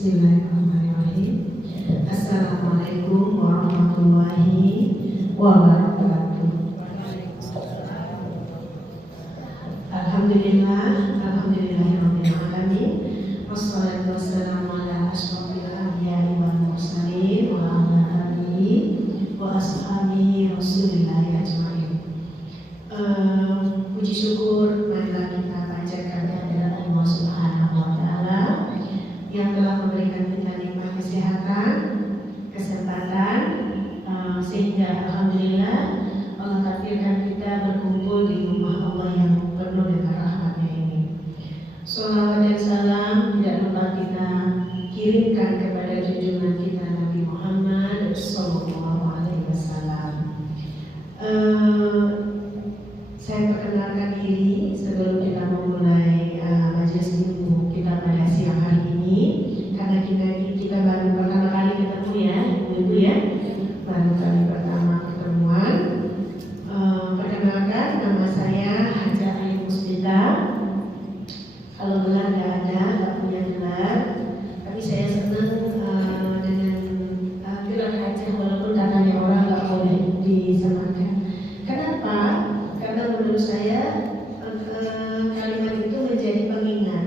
Bismillahirrahmanirrahim. Assalamualaikum warahmatullahi wabarakatuh. Alhamdulillahirabbil alamin. Wassalatu wassalamu ala asyrofil anbiya'i wal mursalin wa ala alihi wa ashabihi rasulillahi ajmain. Puji syukur marilah kita panjatkan kehadirat Allah Subhanahu wa taala yang telah memberikan kita nikmat kesehatan, kesempatan, sehingga alhamdulillah Allah takdirkan kita berkumpul di rumah Allah yang penuh dengan rahmatnya ini. Salawat dan salam tidak lupa kita kirimkan kepada junjungan kita Nabi Muhammad Sallallahu Alaihi Wasallam. Saya perkenalkan diri sebelum kita memulai majelis ilmu kita pada siang hari ini, karena kita baru pertama kali ketemu ya, ibu ya, baru kali pertama ketemuan. Perkenalkan, nama saya Haja Ayu Musbita. Kalau gelar nggak ada, nggak punya gelar, tapi saya senang dengan gelar Haja walaupun katanya orang nggak boleh disamakan. Kenapa? Karena menurut saya kalimat itu menjadi pengingat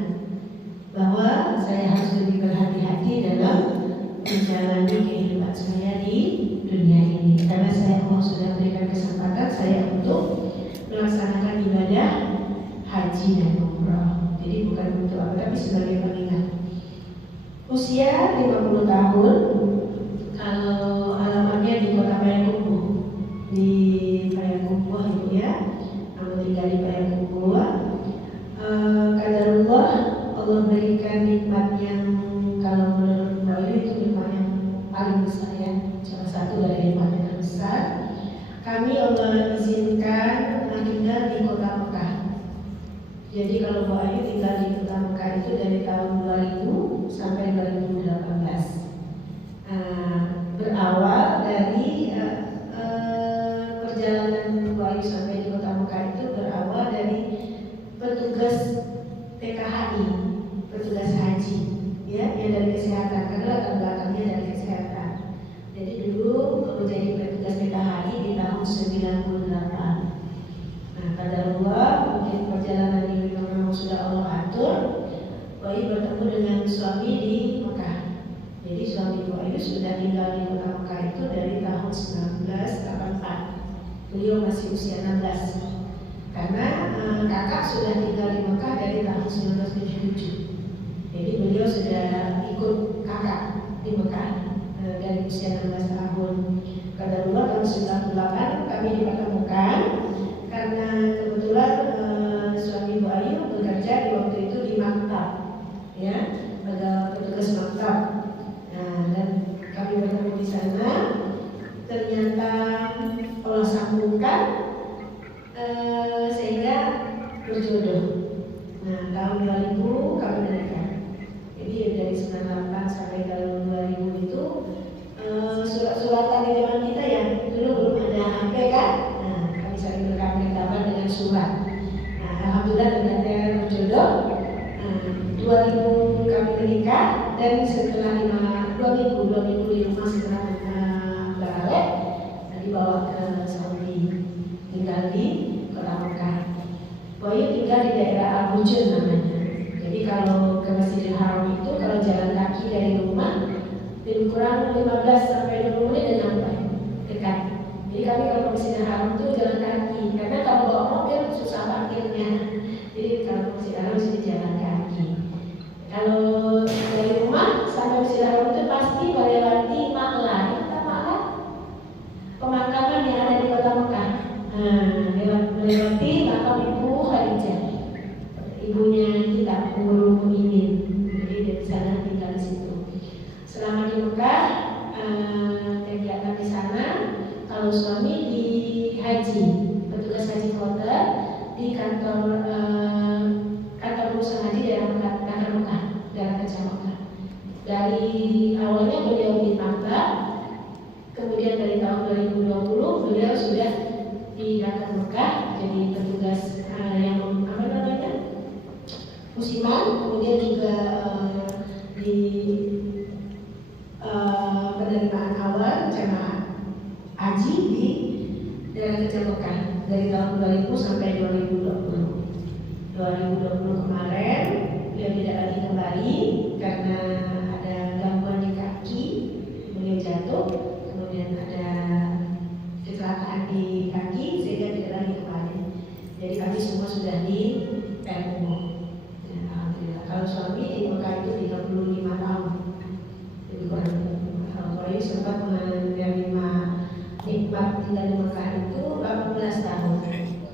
bahwa saya harus lebih berhati-hati dalam menjalani kehidupan saya di dunia ini. Karena Allah sudah berikan kesempatan saya untuk melaksanakan ibadah haji dan umrah. Jadi bukan untuk apa, tapi sebagai pengingat. Usia 50 tahun. Kalau alamatnya di Kota Payakumbuh, di Payakumbuh itu ya, tinggal di Payakumbuh. Qadarullah, Allah berikan nikmat yang kalau menurut beliau itu nikmat yang paling besar ya, salah satu dari nikmat yang besar. Kami Allah izinkan tinggal di Kota Mekah. Jadi kalau Bu Ayu tinggal di Kota Mekah itu dari tahun 2000 sampai 2018. Berawal dari perjalanan Bu Ayu sampai di Kota Mekah itu berawal dari petugas PKHI, petugas haji, ya, yang dari kesehatan, karena latar belakangnya dari kesehatan. Jadi dulu menjadi petugas PKHI di tahun 98. Nah, qadarullah, mungkin perjalanan ini memang sudah Allah atur. Bu Ayu bertemu dengan suami di Mekah. Jadi suami Bu Ayu sudah tinggal di Kota Mekah itu dari tahun 1984. Beliau masih usia 16. Karena kakak sudah tinggal di Mekah dari tahun 1977. Jadi beliau sudah ikut kakak di Mekah dari usia 16 tahun. Qadarullah tahun 98 kami dipertemukan karena kebetulan suami Bu Ayu bekerja di waktu itu di maktab, ya, pada petugas maktab. Dan kami bertemu di sana. Ternyata Allah sambungkan sehingga berjodoh. Nah, tahun 2000 kami menikah. Jadi dari 98 sampai tahun 2000 itu surat-suratan di zaman kita ya, dulu belum ada HP kan. Nah, kami saling berkabar dengan surat. Nah, alhamdulillah ternyata berjodoh. 2000 kami menikah, dan setelah 2 minggu di rumah setelah balik, dibawa ke Saudi, tinggal di Kota Mekah. Bu Ayu tinggal di daerah Al-Hujun namanya. Jadi kalau ke Masjidil Haram itu kalau jalan kaki dari rumah lebih kurang 15 sampai 20 menit dan sampai dekat. Jadi kami kalau ke Masjidil Haram itu jalan kaki, karena kalau bawa mobil susah parkirnya. Jadi kalau ke Masjidil Haram mesti jalan kaki. Kalau dari rumah sampai Masjidil Haram itu pasti melewati Maklah. Kita Maklah pemakaman yang ada di Kota Mekah. Melewati makam Ibu Khadijah, ibunya kita, Ummul Mukminin. Jadi dari sana tinggal di situ. Selama di Mekah, kegiatan di sana, kalau suami di haji, petugas haji kota di kantor urusan haji daerah Mekah, kantor Mekah, daerah Kecamatan Mekah. Dari awalnya beliau di Mekah, kemudian dari tahun 2020 beliau sudah di kantor Mekah jadi petugas yang apa namanya musiman, kemudian juga di di daerah kecil Mekah dari tahun 2000 sampai 2020. 2020 kemarin beliau tidak lagi kembali karena ada gangguan di kaki, beliau jatuh, kemudian ada kecelakaan di kaki sehingga tidak lagi kembali. Jadi kami semua sudah di PMU. Ya, alhamdulillah. Kalau suami di Mekah itu 35 tahun, lebih kurang 35 tahun. Kalau ini sempat menerima nikmat tinggal di Mekah itu 18 tahun,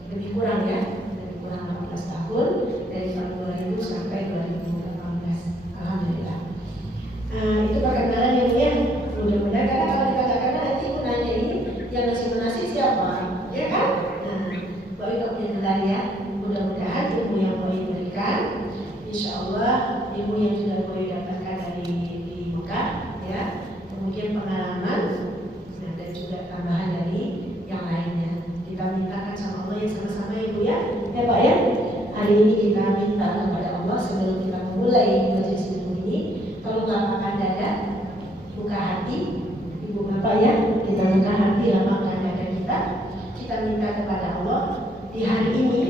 lebih kurang ya, lebih kurang 18 tahun dari tahun 2000 sampai 2018. Alhamdulillah. Itu perkenalan yang ya, mudah-mudahan karena kalau kita nggak kenal nanti ibu nanya ini yang ngasih nasi siapa, ya kan? Baik kamu yang kenal ya. Mudah-mudahan ilmu yang boleh diberikan, insya Allah ilmu yang sudah boleh dapatkan dari di Mekah, ya, kemudian pengalaman, nah, dan juga tambahan dari yang lainnya. Kita mintakan sama Allah yang sama-sama ibu ya, Pak ya. Hari ini kita minta kepada Allah sebelum kita memulai majelis ilmu ini, tolong lapangkan dada, buka hati, ibu bapak ya, kita buka hati, lapangkan dada kita minta kepada Allah di hari ini,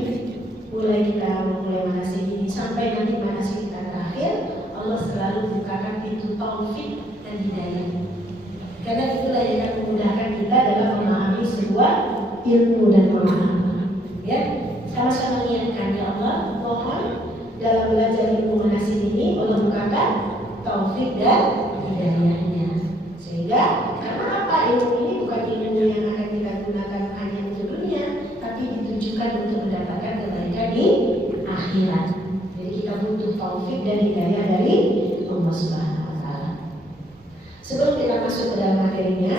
mulai kita memulai manasik ini sampai nanti manasik kita terakhir, Allah selalu bukakan pintu taufik dan hidayah. Karena itulah yang akan memudahkan kita dalam memahami sebuah ilmu dan pemahaman. Ya, sama-sama niatkan ya Allah, mohon dalam belajar ilmu manasik ini Allah bukakan taufik dan hidayahnya. Sehingga karena apa, ilmu ini bukan ilmu yang akan kita gunakan hanya untuk dunia, tapi ditujukan untuk mendapatkan kebaikan di akhirat. Jadi kita butuh taufik dan hidayah dari Allah Subhanahu wa taala. Sebelum kita masuk ke dalam materinya,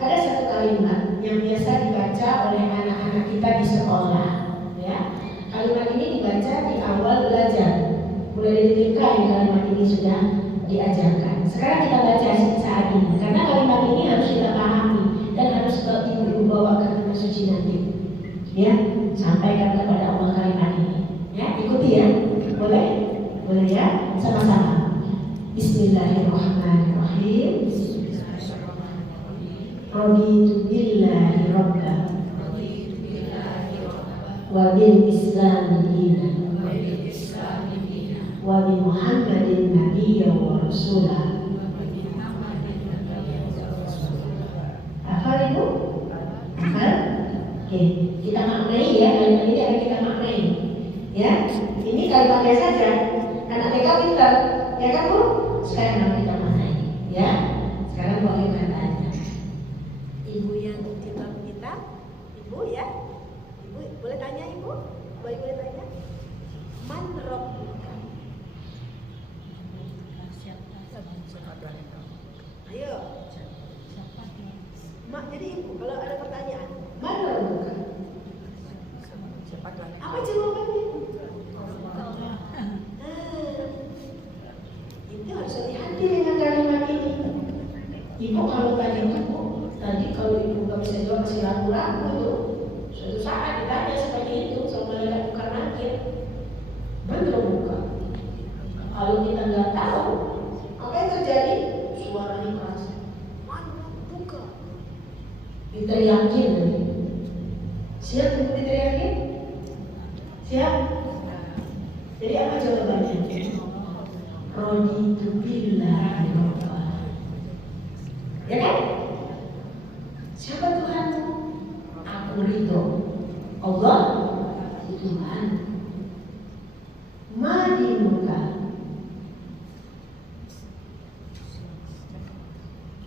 ada satu kalimat yang biasa dibaca oleh anak-anak kita di sekolah, ya. Kalimat ini dibaca di awal belajar. Mulai dari TK kalimat ini sudah diajarkan. Sekarang kita baca saat ini, karena kalimat ini harus kita pahami dan harus ibu bawa ke tanah suci nanti. Ya, sampaikan kepada Allah kalimat ini. Ya, ikuti ya. Boleh? Boleh ya? Sama-sama. Bismillahirrahmanirrahim. Raditu billahi rabba wa bil islami dinan wa bi Muhammadin nabiyya wa rasulah. Hafal ibu? Hafal? Oke, kita maknai ya, kalimat ini akan kita maknai. Ya, ini kalimatnya saja. Anak TK pintar, ya kan Bu? Sekarang kita maknai. Ya, sekarang bagaimana? Ibu yang kita, ibu ya, ibu boleh tanya ibu, boleh tanya. Man rabbuka? Ayo. Mak, jadi ibu kalau ada pertanyaan, man rabbuka? Apa jawabannya? Itu harus hati-hati dengan kalimat ini. Ibu kalau tanya ibu, tadi kalau ibu gak bisa jawab masih ragu-ragu itu, suatu saat ditanya seperti itu sama malaikat bukan nakir, benar bukan? Kalau kita nggak tahu apa yang terjadi, suaranya keras, mana buka? Diteriakin nanti. Siap ibu diteriakin? Siap? Jadi apa jawabannya? Raditu billahi rabba. Ya kan? Siapa Tuhanmu? Aku ridho. Allah Tuhan. Madinuka?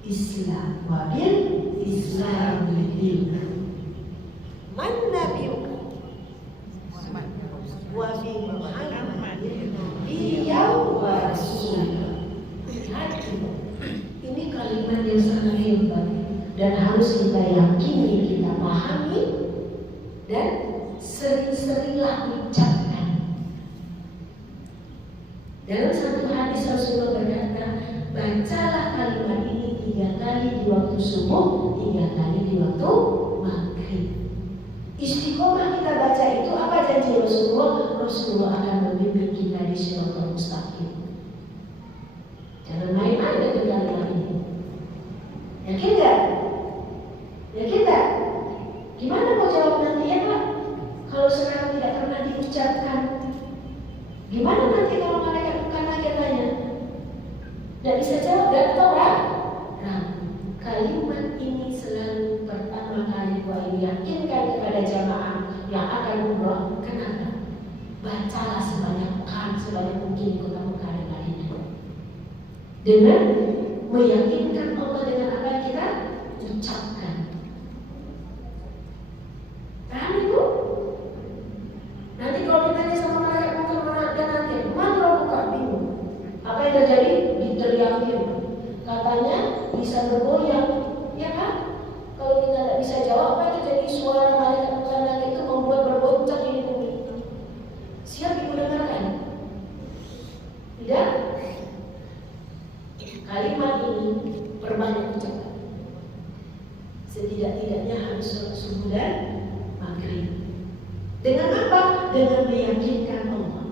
Islam. Wabil Islam din. Man nabiyuka? Wabil Muhammadin nabiyya wa rasulah. Ini kalimat yang sangat hebat dan harus kita yakini, kita pahami, dan sering-seringlah ucapkan. Dalam satu hadis Rasulullah berkata, bacalah kalimat ini 3 kali di waktu subuh, 3 kali di waktu maghrib. Istiqomah kita baca itu apa janji Rasulullah? Rasulullah akan membimbing kita di siratal mustaqim. Jangan main-main dengan kalimat ini. Yakin gak? Yakin gak? bisa jawab dan tahu ragu. Kalimat ini selalu pertama kali gua yakinkan kepada jamaah yang akan umroh. Kenapa? Bacalah sebanyak mungkin di kota Mekah dan Madinah, dengan meyakinkan Allah dengan apa yang kita ucapkan. Paham itu? Nanti kalau ditanya sama malaikat munkar dan nakir, mana buka bingung. Apa yang terjadi? Diteriakin. Katanya bisa bergoyang, ya kan? Kalau kita tidak bisa jawab, apa yang terjadi? Suara malaikat munkar dan nakir itu membuat berbonceng di bumi. Siap ibu dengarkan? Tidak? Kalimat ini perbanyak ucapan. Setidak-tidaknya harus sholat subuh dan maghrib. Dengan apa? Dengan meyakinkan Allah.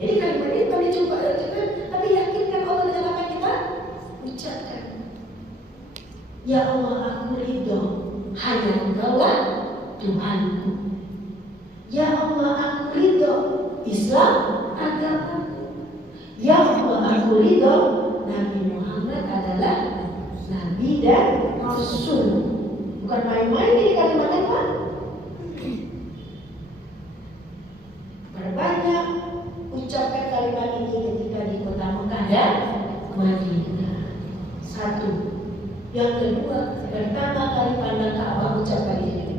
Jadi kalimat ini bukan dicoba ucapkan, tapi yakinkan Allah dengan apa kita ucapkan. Ya Allah, aku ridho, hanya Engkaulah Tuhanku. Ya Allah, aku ridho, Islam agamaku. Ya Allah, aku ridho, Nabi Muhammad adalah Nabi dan Rasul. Bukan main-main ini kalimatnya, Pak. Berbanyak ucapkan kalimat ini ketika di kota Mekah dan Madinah. Satu. Yang kedua, pertama kali pandang Ka'bah ucapkan ini.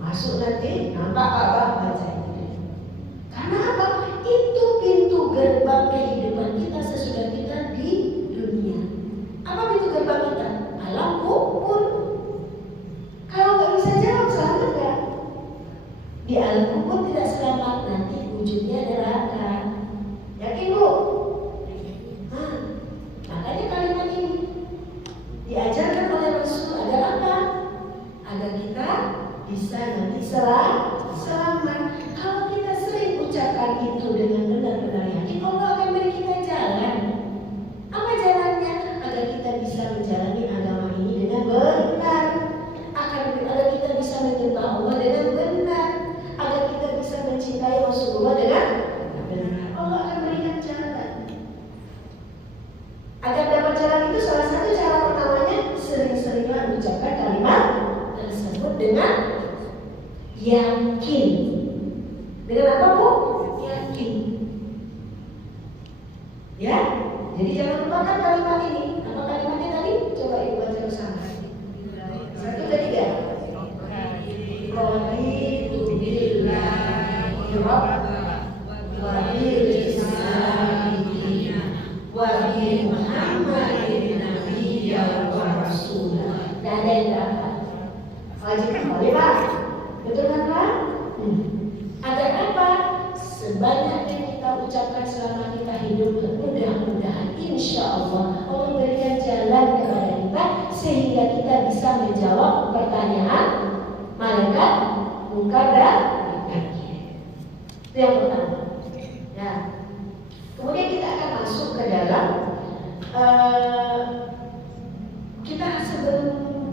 Masuk nanti nampak Ka'bah, baca ini. Karena apa? Itu pintu gerbang kehidupan kita sesudah kita di dunia. Apa pintu gerbang kita? Alam kubur. Kalau nggak bisa jawab, selamat nggak? Di alam kubur tidak selamat, nanti ujungnya neraka. Yakin bu? Makanya kalimat ini diajarkan oleh Rasul agar apa? Agar kita bisa nanti selamat. Kalau kita sering ucapkan itu dengan benar-benar yakin, Allah akan beri kita jalan. Apa jalannya? Agar kita bisa menjalani agama ini dengan benar. Agar kita bisa menyembah Allah dengan benar. Agar kita bisa mencintai Rasulullah dengan benar. Allah akan berikan jalan. Agar dapat jalan itu salah satu cara pertamanya sering-seringlah mengucapkan kalimat tersebut dengan yakin. Dengan apa bu? Yakin. Ya, jadi jangan lupakan kalimat ini. Apa kalimatnya tadi? Coba ibu baca bersama. 1, 2, 3. Raditu billahi rabban wa bil islami dinan wa bi Muhammadin nabiyyan wa rasulah. Dan ada yang dapat. Wajib kembali Pak. Betul kan Pak? Agar apa? Sebanyak yang kita ucapkan selama kita hidup, mudah-mudahan insya Allah Allah memberikan jalan kepada kita sehingga kita bisa menjawab pertanyaan malaikat munkar dan nakir. Itu yang pertama. Ya. Kemudian kita akan masuk ke dalam kita sebelum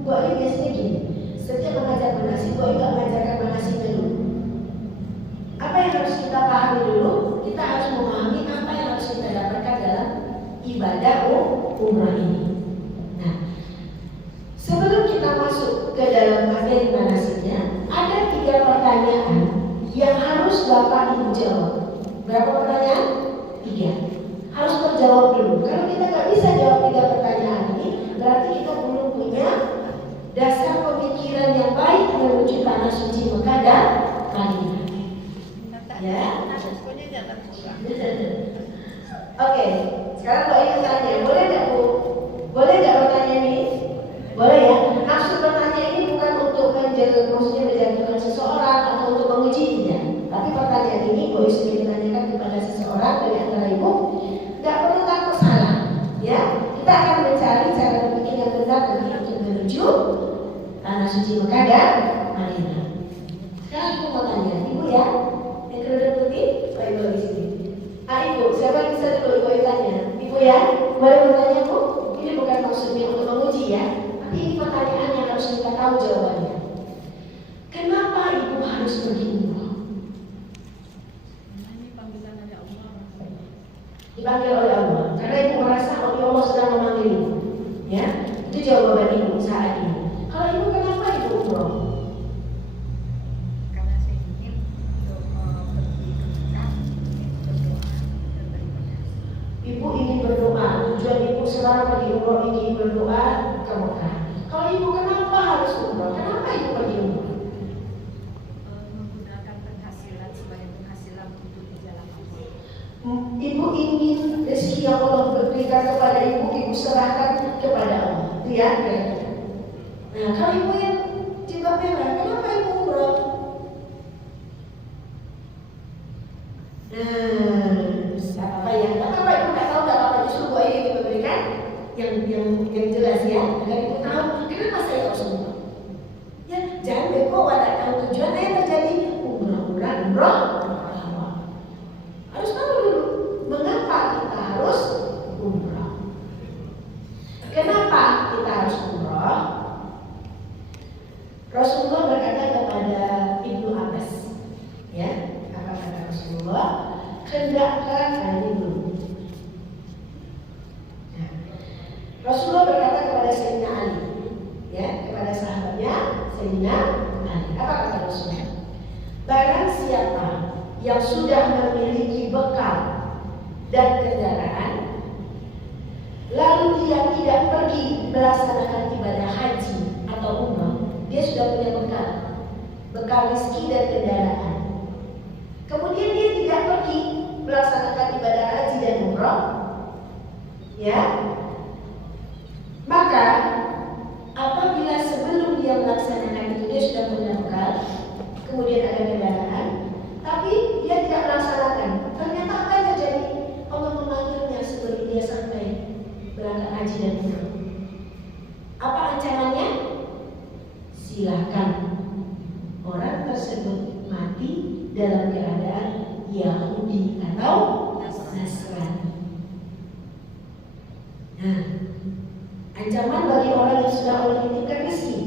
buat biasanya gini. Setiap mengajar manasik, gua juga mengajarkan manasiknya dulu. Apa yang harus kita pahami dulu? Kita harus memahami apa yang harus kita dapatkan dalam ibadah umrah ini. Nah, sebelum kita masuk ke dalam materi manasiknya, ada 3 pertanyaan yang harus Bapak Ibu jawab. Berapa pertanyaan? 3. Harus terjawab dulu. Kalau kita nggak bisa jawab 3 pertanyaan ini, berarti kita belum punya dasar pemikiran yang baik menuju tanah suci Mekah dan Madinah. Ya. Oke, sekarang Mbak ingin tanya, boleh nggak Bu? Boleh nggak bertanya ini? Boleh ya. Maksud bertanya ini bukan untuk menjatuhkan seseorang atau untuk menguji tidak. Tapi pertanyaan ini boleh sering ditanyakan kepada seseorang dari antara ibu. Nggak perlu takut salah. Ya, kita akan mencari cara berpikir yang benar nanti untuk menuju tanah suci Mekah dan Madinah. Sekarang aku mau tanya, ibu ya, yang kerudung putih, Pak Ibu di sini. Ibu, siapa yang bisa dulu ibu tanya? Ibu ya, boleh bertanya Bu? Ini bukan maksudnya untuk menguji ya, tapi ini pertanyaan yang harus kita tahu jawabannya. Kenapa ibu harus pergi umroh? Ini panggilan oleh Allah. Dipanggil oleh Allah. Karena ibu merasa Allah sedang memanggil ibu. Ya, itu jawaban ibu saat ini. Kalau ibu kenapa ibu umroh? Karena saya ingin untuk pergi ke Mekah, berdoa dan beribadah. Ibu ingin berdoa. Tujuan ibu selama pergi umroh ingin berdoa ke Mekah. Kalau ibu kenapa harus umroh? Kenapa ibu pergi umroh? Menggunakan penghasilan sebagai penghasilan untuk di jalan Allah. Ibu ingin rezeki yang Allah berikan kepada ibu, ibu serahkan kepada Allah. Ya, nah kalau ibu yang jilbab merah, kenapa ibu umroh? Nah, apa ya? Kenapa ibu nggak tahu nggak apa justru Bu Ayu ingin memberikan yang jelas ya, agar ibu tahu kenapa saya harus umroh. Ya, jangan beko, wadah tahu tujuan yang terjadi umroh. Harus tahu dulu mengapa kita harus umroh. Kenapa kita harus umroh? Rasulullah berkata kepada Ibnu Abbas, ya, apa kata Rasulullah? Hendaklah ini dulu. Nah, Rasulullah berkata kepada Sayyidina Ali, ya, kepada sahabatnya Sayyidina Ali. Apa kata Rasulullah? Barang siapa yang sudah memiliki bekal dan kendaraan, lalu dia tidak pergi melaksanakan ibadah haji atau umrah, dia sudah punya bekal rezeki dan kendaraan. Kemudian dia tidak pergi melaksanakan ibadah haji dan umrah, ya. Maka apabila sebelum dia melaksanakan itu dia sudah punya bekal, kemudian ada kendaraan, tapi dia tidak melaksanakan, ternyata apa yang terjadi? Allah memanggilnya sebelum dia sampai berangkat haji dan umrah. Apa ancamannya? Silakan orang tersebut mati dalam keadaan Yahudi atau Nasrani. Nah, ancaman bagi orang yang sudah Allah titipkan rezeki.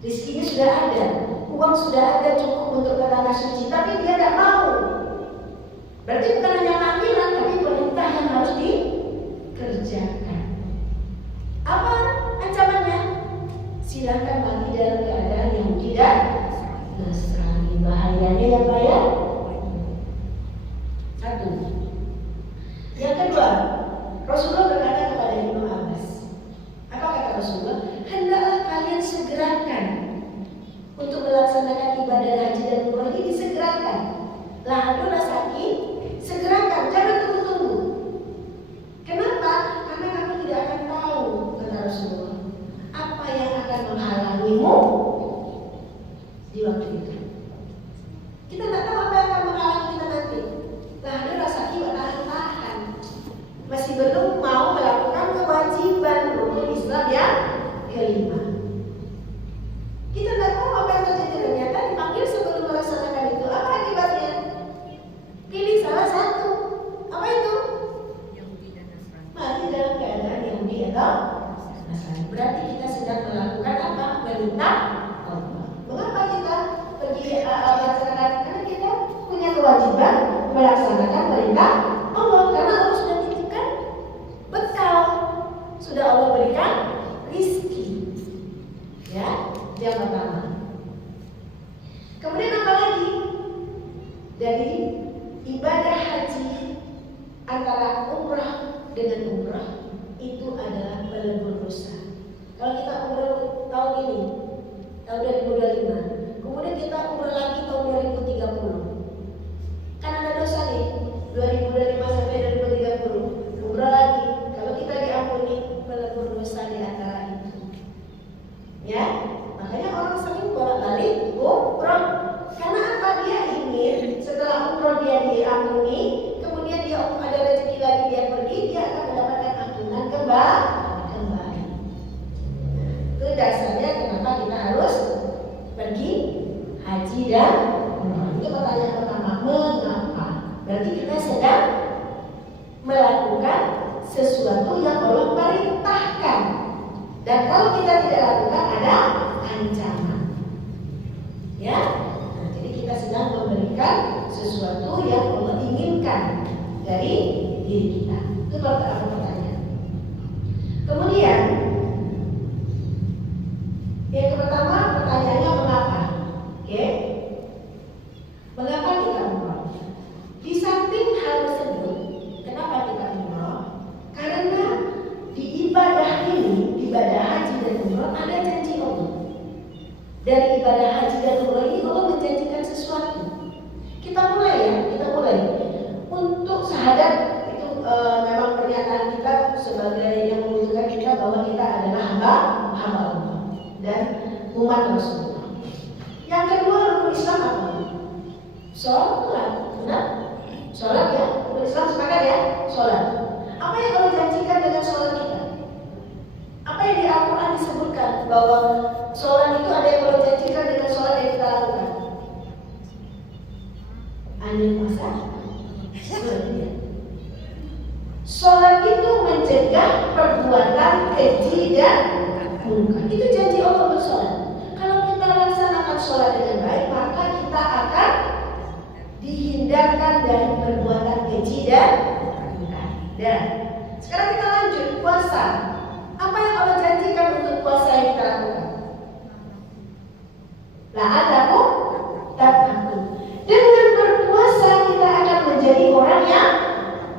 Rezekinya sudah ada, uang sudah ada cukup untuk ke tanah suci, tapi dia tidak mau. Berarti bukan hanya panggilan, tapi perintah yang harus dikerjakan. Apa ancamannya? Silakan mati dalam keadaan yang tidak Nasrani. Bahayanya ya Pak ya. Satu. Yang kedua, Rasulullah berkata kepada Ibnu Abbas, apa kata Rasulullah? Hendaklah kalian segerakan untuk melaksanakan ibadah haji dan umrah ini, disegerakan. Lahadu rasaki, segerakan, jangan tunggu-tunggu. Kenapa? Karena kamu tidak akan tahu, kata Rasulullah, apa yang akan menghalangimu di waktu itu. Kita tidak tahu apa yang akan menghalangi kita nanti. Lahadu rasaki bertahan-tahan, masih belum mau melakukan kewajiban rukun Islam yang kelima. Kita tidak tahu apa yang terjadi, ternyata dipanggil sebelum melaksanakan itu. Apa akibatnya? Pilih salah satu. Apa itu? Yahudi dan Nasrani. Mati dalam keadaan Yahudi atau Nasrani. Berarti kita sedang melakukan apa? Perintah Allah. Mengapa kita pergi melaksanakan? Karena kita punya kewajiban melaksanakan perintah Allah. Karena Allah sudah titipkan bekal, sudah Allah berikan rizki. Ya, yang pertama. Kemudian apa lagi? Dari ibadah haji antara umrah dengan umrah itu adalah pelebur dosa. Kalau kita umrah tahun ini, tahun 2025, kemudian kita umrah lagi tahun 2030, kan ada dosa nih, 2025 sampai 2030, umrah lagi. Kalau kita diampuni, pelebur dosa di antara itu. Ya, makanya orang sering bolak-balik umrah. Karena apa? Dia ingin setelah umrah dia diampuni, kemudian dia ada rezeki lagi dia pergi, dia akan mendapatkan ampunan kembali. Itu dasarnya kenapa kita harus pergi haji dan umrah. Itu pertanyaan pertama, mengapa? Berarti kita sedang melakukan sesuatu yang Allah perintahkan. Dan kalau kita tidak lakukan ada ancaman. Ya, nah, jadi kita sedang memberikan sesuatu yang Allah inginkan dari diri kita. Itu pertanyaan. Kemudian yang pertama pertanyaannya mengapa? Oke? Mengapa kita umroh? Di samping hal tersebut, kenapa kita umroh? Karena di ibadah ini, ibadah haji dan umroh ada janji Allah. Dari ibadah haji dan umroh ini Allah menjanjikan sesuatu. Kita mulai ya, kita mulai. Untuk syahadat itu memang pernyataan kita sebagai yang membutuhkan kita bahwa kita adalah hamba Allah dan umat Rasulullah. Yang kedua rukun Islam apa? Sholat, benar? Sholat ya, rukun Islam sepakat ya, sholat. Apa yang Allah janjikan dengan sholat kita? Apa yang di Al-Quran disebutkan bahwa sholat itu ada yang Allah janjikan dengan sholat yang kita lakukan? Anil masa. Sholat itu mencegah perbuatan keji dan munkar. Itu janji Allah untuk sholat. Kalau kita laksanakan sholat dengan baik, maka kita akan dihindarkan dari perbuatan keji dan munkar. Dan sekarang kita lanjut puasa. Apa yang Allah janjikan untuk puasa yang kita lakukan? La'allakum tattaqun. Dengan berpuasa kita akan menjadi orang yang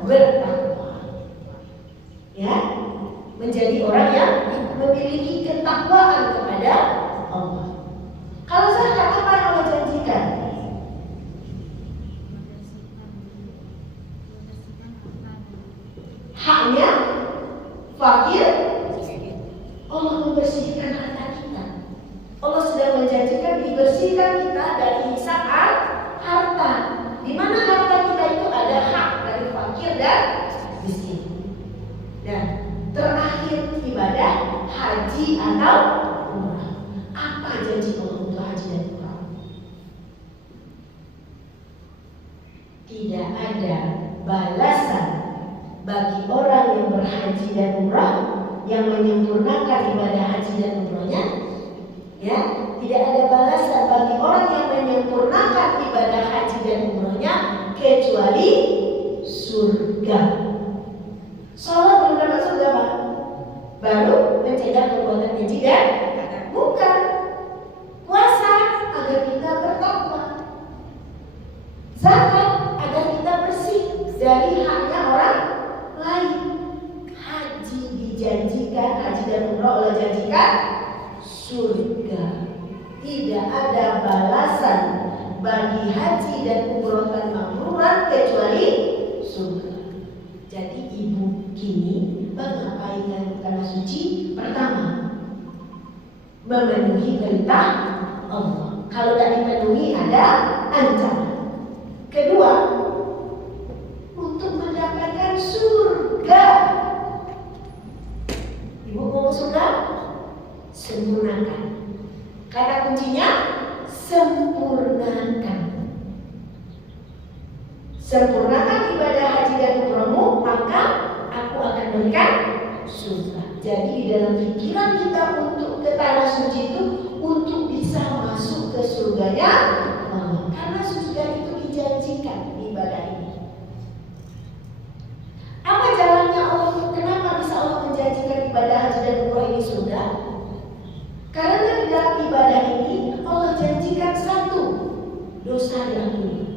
bertakwa. Ya, menjadi orang yang memiliki ketakwaan kepada Allah. Kalau zakat apa yang Allah janjikan? Haknya fakir. Allah membersihkan harta kita. Allah sedang menjanjikan dibersihkan kita dari hisab harta. Di mana harta kita itu ada hak dari fakir dan miskin. Dan terakhir ibadah haji atau umrah. Apa janji Allah untuk haji dan umrah? Tidak ada balasan bagi orang yang berhaji dan umrah yang menyempurnakan ibadah haji dan umrahnya. Ya, tidak ada balasan bagi orang yang menyempurnakan ibadah haji dan umrahnya kecuali surga. Sholat belum dapat surga Pak. Baru mencegah perbuatan keji dan munkar. Puasa agar kita bertakwa. Zakat agar kita bersih dari haknya orang lain. Haji dijanjikan, haji dan umrah Allah janjikan surga. Tidak ada balasan bagi haji dan umrah dan makruran kecuali surga. Jadi ibu kini mengapain tanah suci? Pertama, memenuhi perintah Allah. Kalau tidak dipenuhi ada ancaman. Kedua, untuk mendapatkan surga. Ibu mau surga? Sempurnakan. Kata kuncinya sempurnakan. Sempurnakan ibadah haji dan umrahmu, maka aku akan berikan surga. Jadi di dalam pikiran kita untuk ke tanah suci itu untuk bisa masuk ke surganya Allah. Karena surga itu dijanjikan di ibadah ini. Apa jalannya Allah? Kenapa bisa Allah menjanjikan ibadah haji dan umrah ini surga? Karena di dalam ibadah ini Allah janjikan satu, dosa diampuni.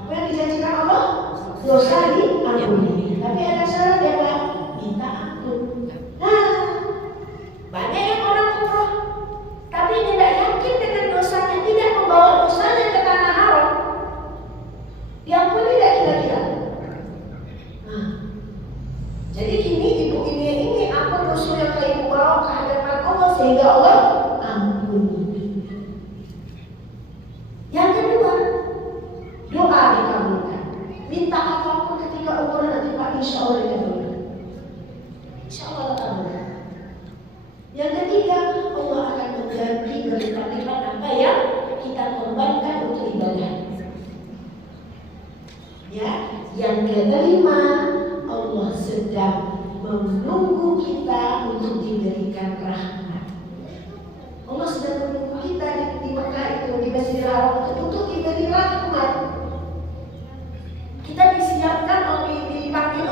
Apa yang dijanjikan Allah? Dosa diampuni. Tapi ada syarat ya Pak, minta ampun. Nah, banyak yang orang umroh tapi tidak yakin dengan dosanya, tidak membawa dosanya ke tanah haram. Diampuni tidak kira-kira? Nah, jadi kini ibu ini ampun dosa yang ibu bawa ke hadapan Allah sehingga Allah ampuni. Yang kedua, doa dikabulkan. Minta apapun ketika umroh nanti Pak, insya Allah dikabulkan. Insya Allah dikabulkan. Yang ketiga, Allah akan mengganti berlipat-lipat apa yang kita korbankan untuk ibadah. Ya, yang kelima, Allah sedang menunggu kita untuk diberikan rahmat. Allah sedang menunggu kita di Mekah itu, di Masjidil Haram untuk diberi rahmat. Kita disiapkan dipanggil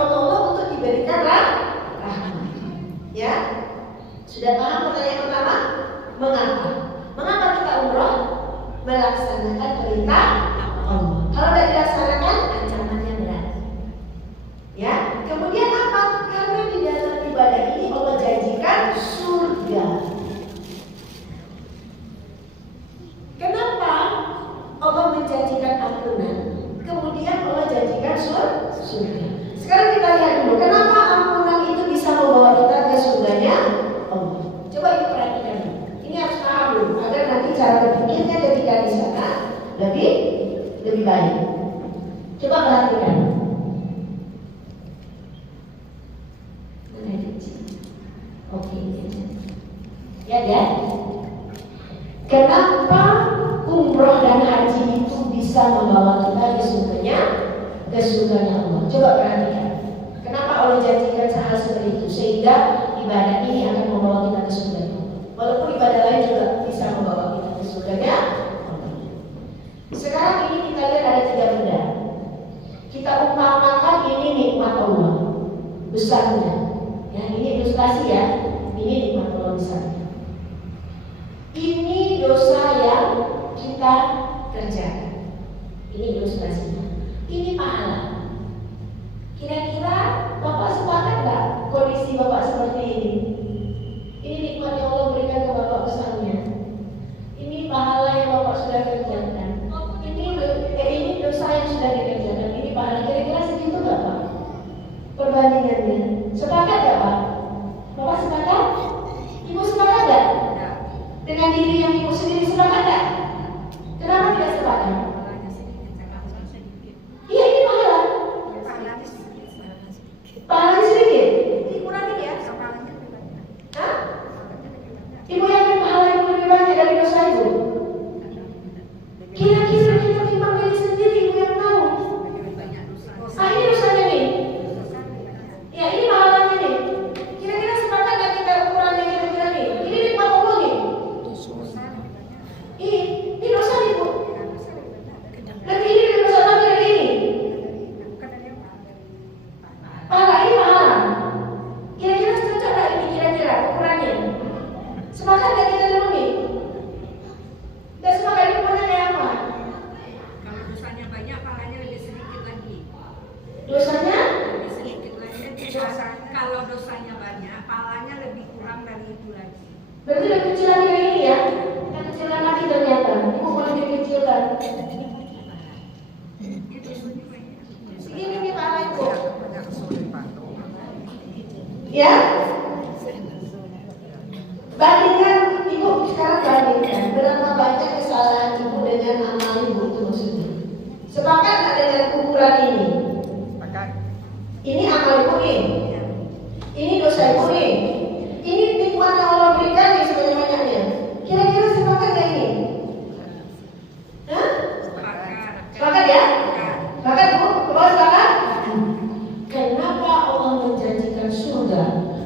lebih baik. Coba perhatikan. Oke, ya. Kenapa umroh dan haji itu bisa membawa kita ke surganya Allah? Coba perhatikan. Kenapa Allah janjikan hal seperti itu sehingga ibadah ini akan membawa kita ke surganya Allah? Walaupun ibadah lain juga bisa membawa kita ke surganya Allah. Sekarang ini kita lihat ada 3 benda. Kita umpamakan ini nikmat Allah besarnya. Ya, ini ilustrasi ya. Ini nikmat Allah besarnya. Ini dosa yang kita kerjakan. Ini ilustrasinya. Ini pahala. Kira-kira Bapak sepakat nggak kondisi Bapak seperti ini? Ini nikmat yang Allah berikan ke Bapak besarnya. Ini pahala yang Bapak sudah kerjakan. Ini dosa yang sudah dikerjakan. Ini pahala. Kira-kira segitu nggak Pak? Perbandingannya. Sepakat nggak Pak? Bapak sepakat? Ibu sepakat nggak? Dengan diri yang ibu sendiri sepakat nggak? Kenapa tidak sepakat? Iya, ini pahala. Pahalanya sedikit. Dikurangin ya? Hah? Ibu yakin pahala ibu lebih banyak dari dosa ibu? Kira-kira kita timbang diri sendiri, ibu yang tahu. Ini dosanya nih. Ya, ini pahalanya nih. Kira-kira sepakat nggak kita ukurannya kira-kira nih? Ini nikmat Allah nih. Ini dosa nih Bu. Nanti ini lebih dosa lagi dari ini. Pahala ini pahala. Kira-kira cocok nggak ini kira-kira ukurannya? Sepakat nggak kita dulu nih? Dan sepakat ini punya kayak apa? Kalau dosanya banyak, pahalanya lebih sedikit lagi. Dosanya? Lebih sedikit lagi. Kalau dosanya banyak, pahalanya lebih kurang dari itu lagi. Berarti lebih kecil lagi dari ini ya? Kita kecilkan lagi ternyata. Ibu boleh dikecilkan. Segini nih pahala ibu. Ya? Bandingkan ibu sekarang bandingkan berapa banyak kesalahan ibu dengan amal ibu itu maksudnya. Sepakat nggak dengan ukuran ini? Ini amal ibu nih. Ini dosa ibu nih. Ini nikmat yang Allah berikan nih sebanyak-banyaknya. Kira-kira sepakat nggak ini? Hah? Sepakat ya? Sepakat Bu? Bapak sepakat? Kenapa Allah menjanjikan surga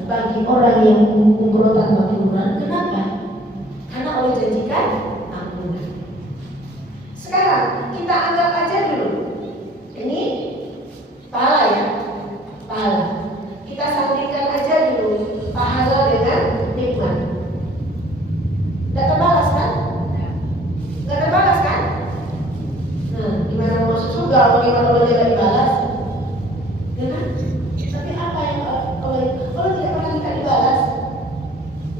bagi orang yang umroh tanpa hiburan? Kenapa? Karena Allah janjikan ampunan. Sekarang kita anggap aja dulu. Ini pahala ya, pahala. Kita sandingkan aja dulu pahala dengan nikmat. Gak terbalas kan? Gak terbalas kan? Nah, gimana mau masuk surga kalau nikmat Allah tidak dibalas? Ya kan? Tapi apa yang Allah tidak pernah minta dibalas?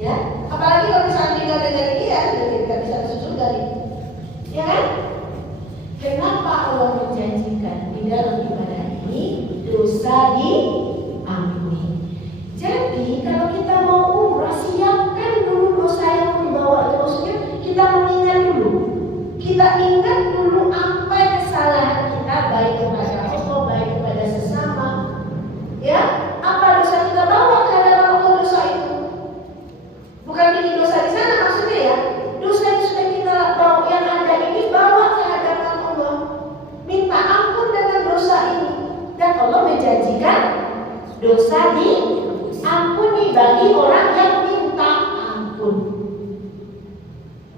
Ya, apalagi kalau disandingkan dengan dia, jadi tidak bisa masuk surga nih. Ya kan? Kenapa Allah menjanjikan di dalam ibadah ini dosa diampuni? Jadi kalau kita mau umrah, siapkan dulu dosa yang dibawa itu. Maksudnya kita mengingat dulu. Kita ingat dulu apa kesalahan kita baik kepada Allah, baik kepada sesama. Ya, apa dosa kita bawa ke hadapan Allah dosa itu? Bukan bikin dosa di sana maksudnya ya. Dosa yang sudah kita bawa, yang ada ini bawa ke hadapan Allah. Minta ampun dengan dosa ini. Dan Allah menjanjikan dosa diampuni bagi orang yang minta ampun.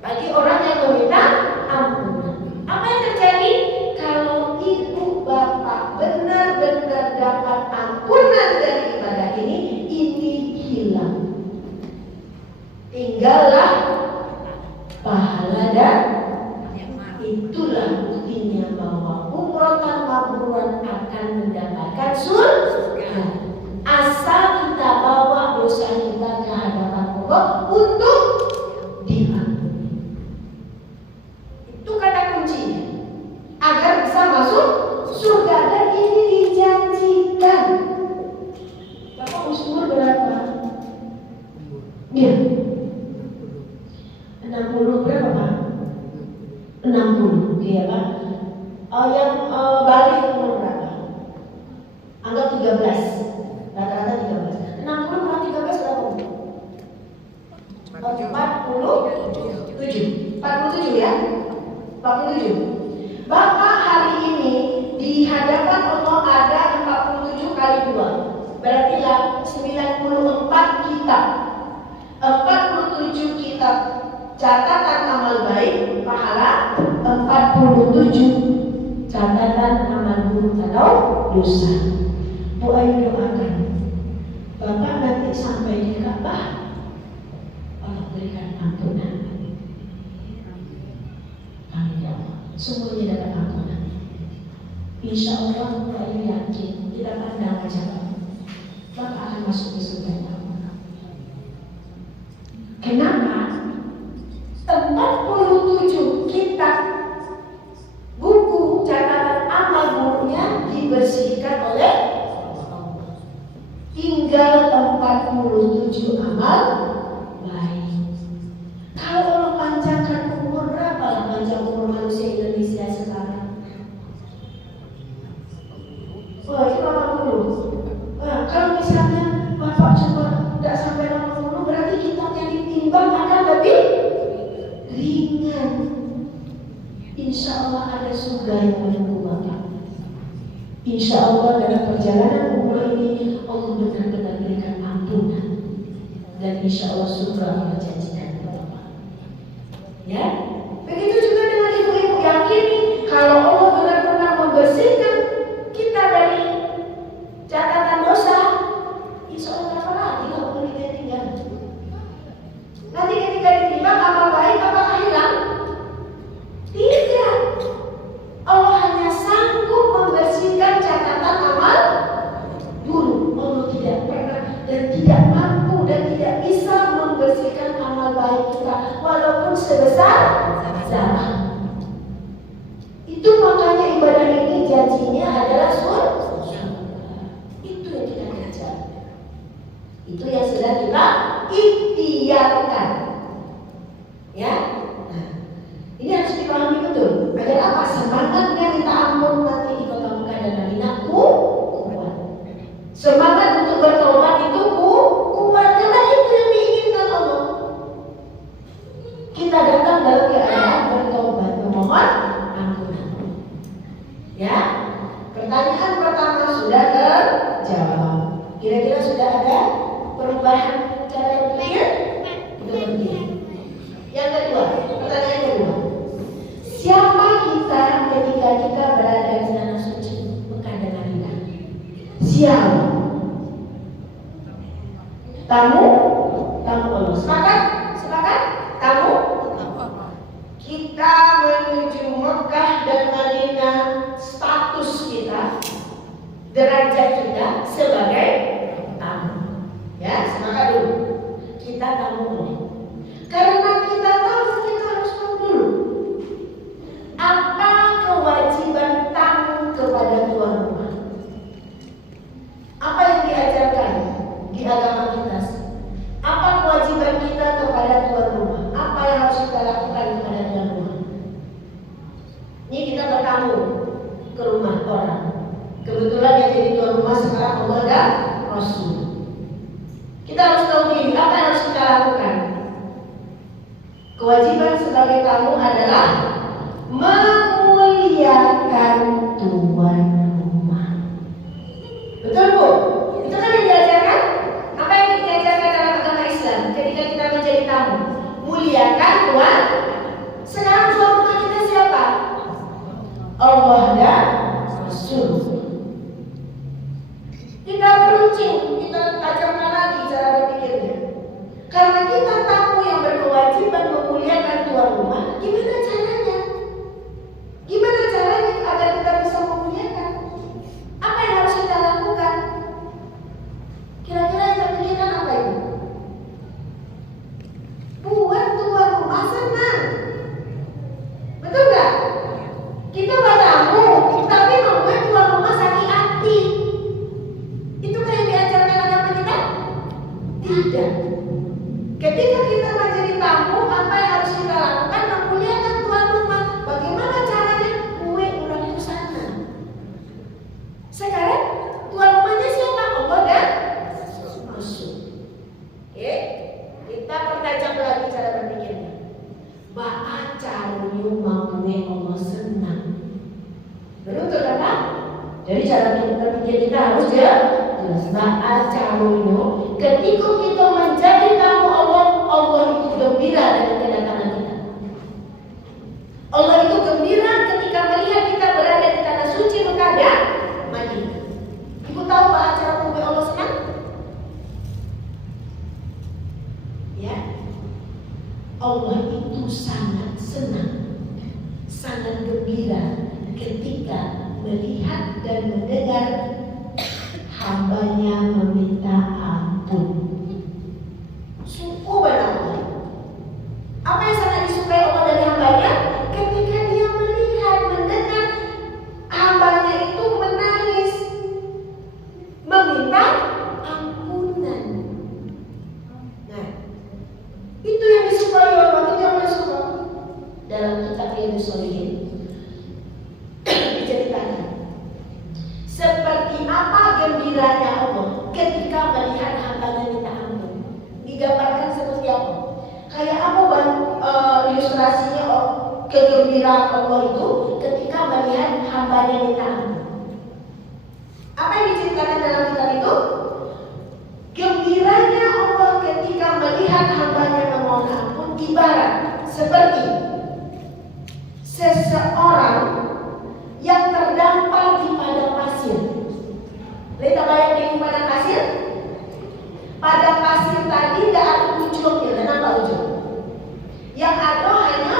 Bagi orang yang meminta ampunan. Apa yang terjadi? Kalau ibu bapak benar-benar dapat ampunan dari ibadah ini hilang. Tinggallah pahala dan itulah buktinya bahwa umroh tanpa mabrur akan mendapatkan surga. Asal kita bawa dosa kita ke hadapan Allah untuk diampuni. Itu kata kuncinya. Agar bisa masuk surga, dan ini dijanjikan. Bapak umur berapa? Iya. 60 berapa Pak? 60, iya Pak. yang balik umur berapa? Anggap 13. Rata-rata 13. 60 kurang 13 berapa? 47. 47 ya? 47. Bapak hari ini di hadapan Allah ada 47 kali 2. Berarti lah 94 kitab. 47 kitab catatan amal baik, pahala. 47 catatan amal buruk atau dosa. Bu Ayu doakan Bapak nanti sampai di Ka'bah, Allah berikan ampunan. Amin ya Allah. Semuanya dapat ampunan. Insya Allah Bu Ayu yakin, kita pandang aja Bapak akan masuk ke surga ya Allah. Kenapa? 47 kitab buku catatan amal buruknya dibersihkan oleh Allah. Tinggal 47 amal baik. Kalau Allah panjangkan umur, berapa lah panjang umur manusia Indonesia sekarang? Wah, itu 80. Nah, kalau misalnya Bapak cuma tidak sampai 80, berarti kitab yang ditimbang akan lebih ringan. Insya Allah ada surga yang menunggu Bapak. Insya Allah dalam perjalanan umur ini Allah benar-benar berikan ampunan. Dan insya Allah surga Allah janjikan kepada Bapak. Ya, begitu juga dengan ibu-ibu yakin kalau Allah benar-benar membersihkan kita dari catatan dosa, insya Allah apa lagi kalau perlu kita tinggal. Nanti ketika ditimbang amal baik apakah hilang? Tidak. Allah hanya sanggup membersihkan catatan amal buruk. Allah tidak pernah dan tidak mampu dan tidak bisa membersihkan amal baik kita walaupun sebesar zarah. Itu makanya ibadah ini janjinya adalah surga. Itu yang kita kejar. Itu yang sedang kita ikhtiarkan. Ya. Nah, ini harus dipahami betul. Agar apa? Semangatnya minta ampun nanti di kota Mekah dan Madinah kuat. Semangat untuk bertobat itu kuat. Karena itu yang diinginkan Allah. Kita datang dalam keadaan bertobat, memohon ampunan. Ya. Pertanyaan pertama sudah terjawab. Kira-kira sudah ada perubahan cara berpikir? Itu penting. Yang kedua, pertanyaan kedua. Siapa kita ketika kita berada di tanah suci Mekah dan Madinah? Siapa? Tamu Allah. Sepakat? Tamu. Kita menuju Mekah dan Madinah, status kita, derajat kita sebagai tamu. Ya, sepakat dulu. Kita tamu Allah. Karena kita tahu, kita harus tahu dulu apa kewajiban tamu kepada tuan rumah. Apa yang diajarkan di agama kita? Apa kewajiban kita kepada tuan rumah? Apa yang harus kita lakukan kepada tuan rumah? Ini kita bertamu ke rumah orang. Kebetulan yang jadi tuan rumah sekarang Allah dan Rasul. Kita harus tahu diri apa yang harus kita lakukan. Kewajiban sebagai tamu adalah memuliakan tuan rumah. Betul Bu? Itu kan yang diajarkan. Apa yang diajarkan dalam agama Islam ketika kita menjadi tamu? Muliakan tuan. Sekarang tuan rumah kita siapa? Allah dan Rasul. Kita peruncing, kita tajamkan lagi cara berpikirnya. Karena kita tamu yang berkewajiban memuliakan tuan rumah, gimana caranya? Gimana caranya agar kita bisa memuliakan? Apa yang harus kita lakukan? Kira-kira yang terpikirkan apa itu? Buat tuan rumah senang. Betul nggak? Kita bertamu, tapi membuat tuan rumah sakit hati. Itu kan yang diajarkan agama kita? Tidak. Ketika kita menjadi tamu, apa yang harus kita lakukan? Memuliakan Jadi cara berpikir kita harus jelas. Ba'a carunyo, ketika kita menjadi tamu Allah, Allah itu gembira dengan kedatangan kita. Allah itu gembira ketika melihat kita berada di tanah suci Mekah dan Madinah. Ibu tahu Ba'a carunyo Allah senang? Ya, Allah itu sangat senang, sangat gembira ketika melihat dan mendengar hambanya meminta ampun. Subhanallah. Apa yang sangat disukai Allah dari hambanya? Ketika dia melihat, mendengar hambanya itu menangis, meminta ampunan. Nah, itu yang disukai Allah, itu yang suka. Dalam kitab Riyadhus Shalihin diceritakan seperti apa gembiranya Allah ketika melihat hambanya minta ampun. Digambarkan seperti apa? Kayak apa ilustrasinya kegembiraan Allah itu ketika melihat hambanya minta ampun. Apa yang diceritakan dalam kitab itu? Gembiranya Allah ketika melihat hambanya memohon ampun ibarat seperti seseorang yang terdampar di padang pasir. Lihat bayang di padang pasir? Padang pasir tadi tidak ada ujungnya, kenapa ujung? Yang ada hanya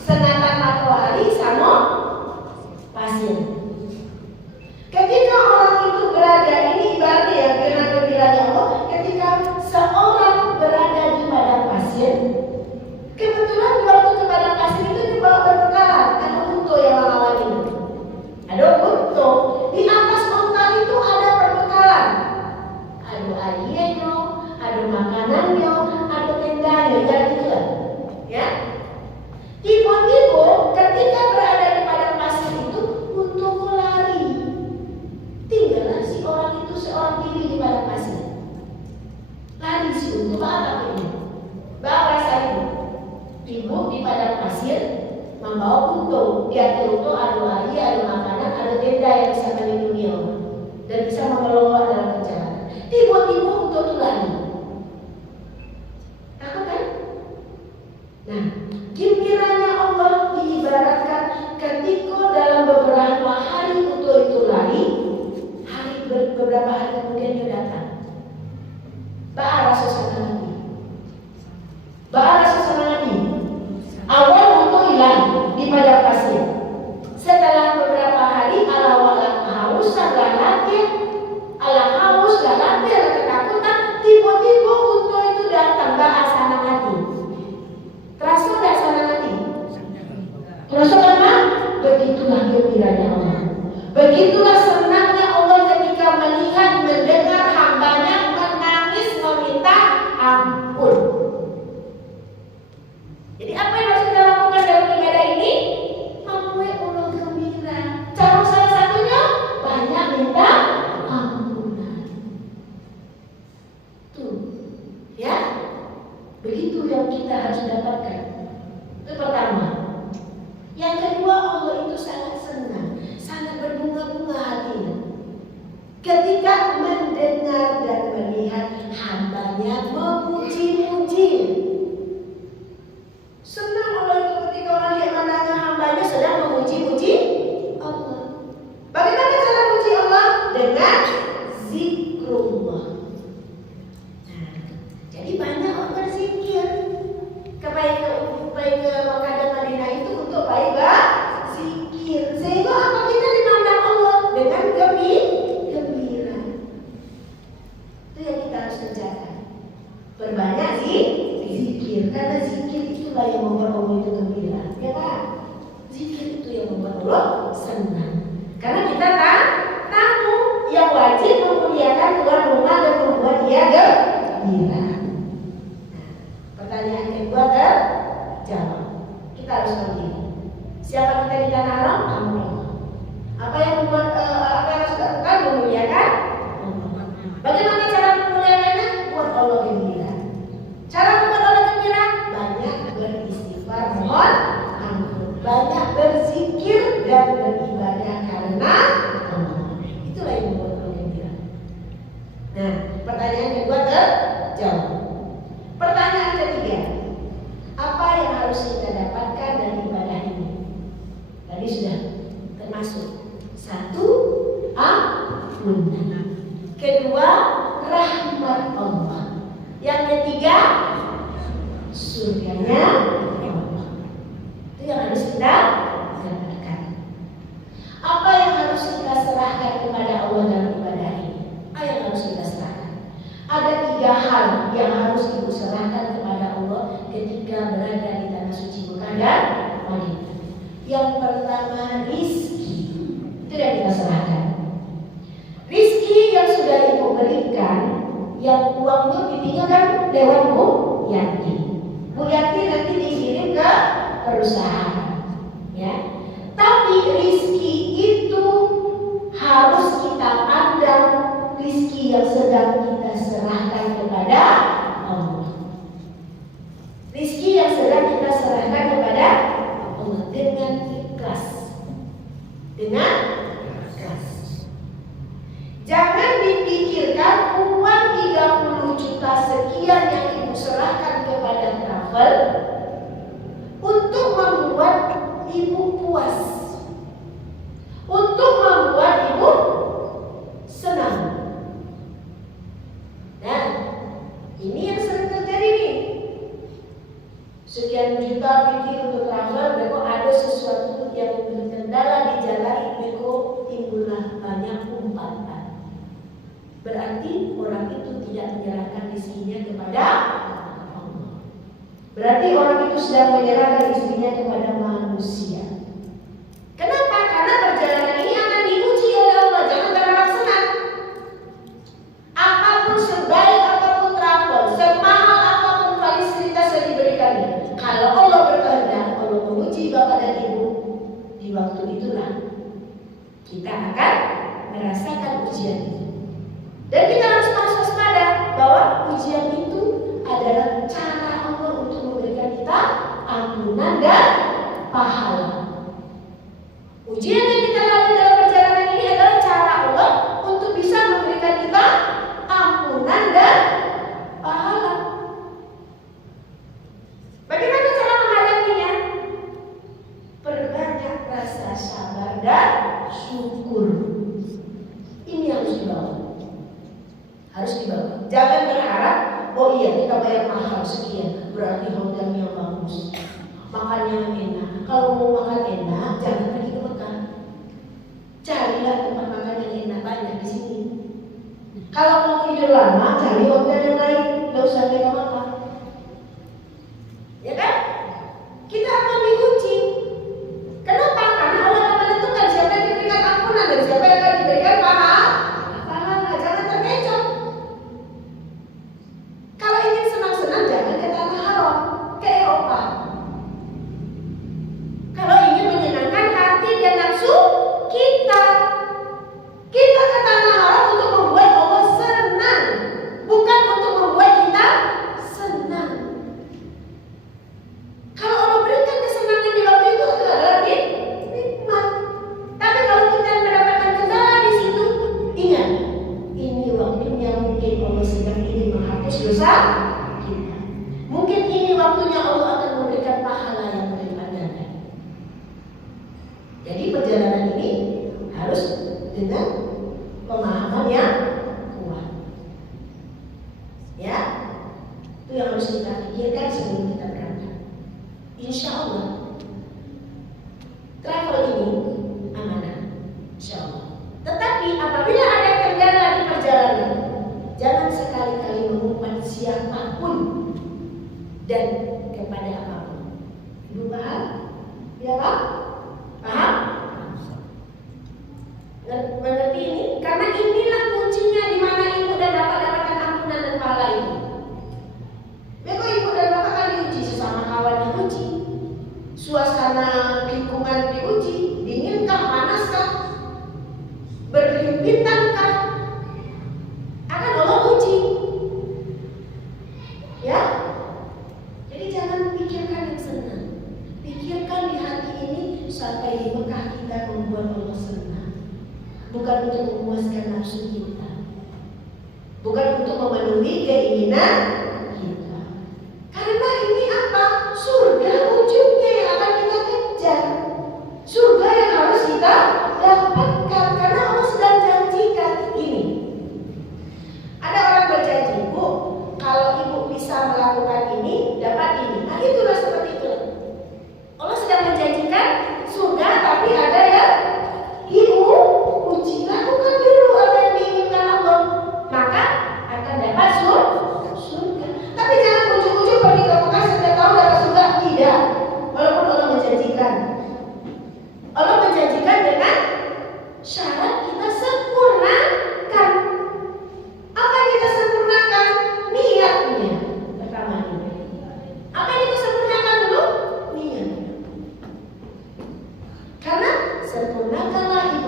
senatan matahari sama pasir. Ketika orang itu berada, ini ibaratnya ya, dengan gembiranya Allah, ketika seorang berada di padang pasir, kebetulan di waktu ke padang pasir itu dibawa berbekalan, ada unta yang mengawali. Ada unta, di atas unta itu ada perbekalan, ada airnya, ada makanannya, ada tendanya, dan itulah, ya. Tiba-tiba ketika berada di padang pasir itu, unta lari. Tinggallah si orang itu seorang diri di padang pasir. Lari si unta, apa ini? Bapak saya ibu di padang pasir membawa unta. Di atas unta ada air, ada makanan, ada tenda yang bisa melindungi orang dan bisa mengelola dalam perjalanan. Tiba-tiba unta itu lari. Takut kan? Nah, gembiranya Allah diibaratkan ketika dalam beberapa hari unta itu lari, beberapa hari kemudian dia datang. Ba'a suasana lagi. Ba'a suasana lagi. Awal unta hilang di padang pasir. Setelah beberapa hari ala wala haus sang lalaki Satu, ampunan. Kedua, rahmat Allah. Yang ketiga, surganya Allah. Itu yang harus kita serahkan. Apa yang harus kita serahkan kepada Allah dalam ibadah ini? Apa yang harus kita serahkan? Ada 3 hal yang harus ibu serahkan kepada Allah ketika berada di tanah suci Mekah dan Madinah. Yang pertama, rizki. Itu yang kita serahkan. Rizki yang sudah ibu berikan, yang uangnya ditinggalkan lewat Bu Yanti. Bu Yanti nanti dikirim ke perusahaan, ya. Tapi rizki itu harus kita pandang rizki yang sedang kita serahkan kepada Allah. Rizki yang sedang kita serahkan kepada Allah dengan ikhlas. Dengan ikhlas. Jangan dipikirkan uang 30 juta sekian yang ibu serahkan kepada travel untuk membuat ibu puas, untuk membuat ibu senang. Nah, ini yang sering terjadi nih. Sekian juta pikir untuk travel, mereka ada sesuatu yang berkendala di jalan, mereka timbullah banyak umpatan. Berarti orang itu tidak menyerahkan rezekinya kepada Allah. Berarti orang itu sedang menyerahkan rezekinya kepada manusia. Kenapa? Karena perjalanan ini akan diuji oleh Allah. Jangan berharap senang. Apapun sebaik apapun travel, semahal apapun fasilitas yang diberikannya, kalau Allah berkehendak, Allah menguji bapak dan ibu, di waktu itulah kita akan merasakan ujian itu. Dan kita harus waspada bahwa ujian itu adalah cara Allah untuk memberikan kita ampunan dan pahala. Ujian yang kita lalui dalam perjalanan ini adalah cara Allah untuk bisa memberikan kita ampunan dan pahala. Bagaimana cara menghadapinya? Perbanyak rasa sabar dan syukur. Ini harus dibawa. Harus dibawa. Jangan berharap, oh iya kita bayar mahal sekian, berarti hotelnya bagus, makannya enak. Kalau mau makan enak, jangan pergi ke Mekah. Carilah tempat makan yang enak, banyak di sini. Kalau mau tidur lama, cari hotel yang lain, nggak usah mewah makan. Ya kan? Kita akan diuji. Kenapa? Karena Allah akan menentukan siapa yang diberikan ampunan dan siapa yang akan diberikan pahala. Jangan terkecoh. Kalau ingin senang-senang, jangan ke tanah haram, ke Eropa. Kalau ingin menyenangkan hati dan nafsu kita, kita ke tanah haram untuk membuat Allah senang, bukan untuk membuat kita senang. Kalau Allah berikan kesenangan di waktu itu adalah nikmat. Tapi kalau kita mendapatkan kendala di situ, ingat, ini waktunya mungkin Allah sedang ingin menghapus dosa kita. Mungkin ini waktunya Allah akan memberikan pahala yang berlipat ganda. Jadi perjalanan ini harus dengan pemahaman yang kuat. Ya, itu yang harus kita pikirkan sebelum kita berangkat. Insya Allah travel ini amanah, insya Allah. Tetapi apabila ada kendala di perjalanan, jangan sekali-kali mengumpat siapapun dan kepada apapun. Ibu paham? Ya Pak? Paham? Mengerti ini? Karena inilah kuncinya di mana ibu dan bapak dapatkan ampunan dan pahala itu. Beko ibu dan bapak kan diuji, sesama kawan diuji, suasana lingkungan diuji, dinginkah, panaskah, berhimpitan-kah, akan Allah uji. Ya? Jadi jangan pikirkan yang senang. Pikirkan di hati ini sampai di Mekah kita membuat Allah senang. Bukan untuk memuaskan nafsu kita, bukan untuk memenuhi keinginan kita. Karena ini apa? Surga ujungnya yang akan kita kejar. Surga yang harus kita dapatkan.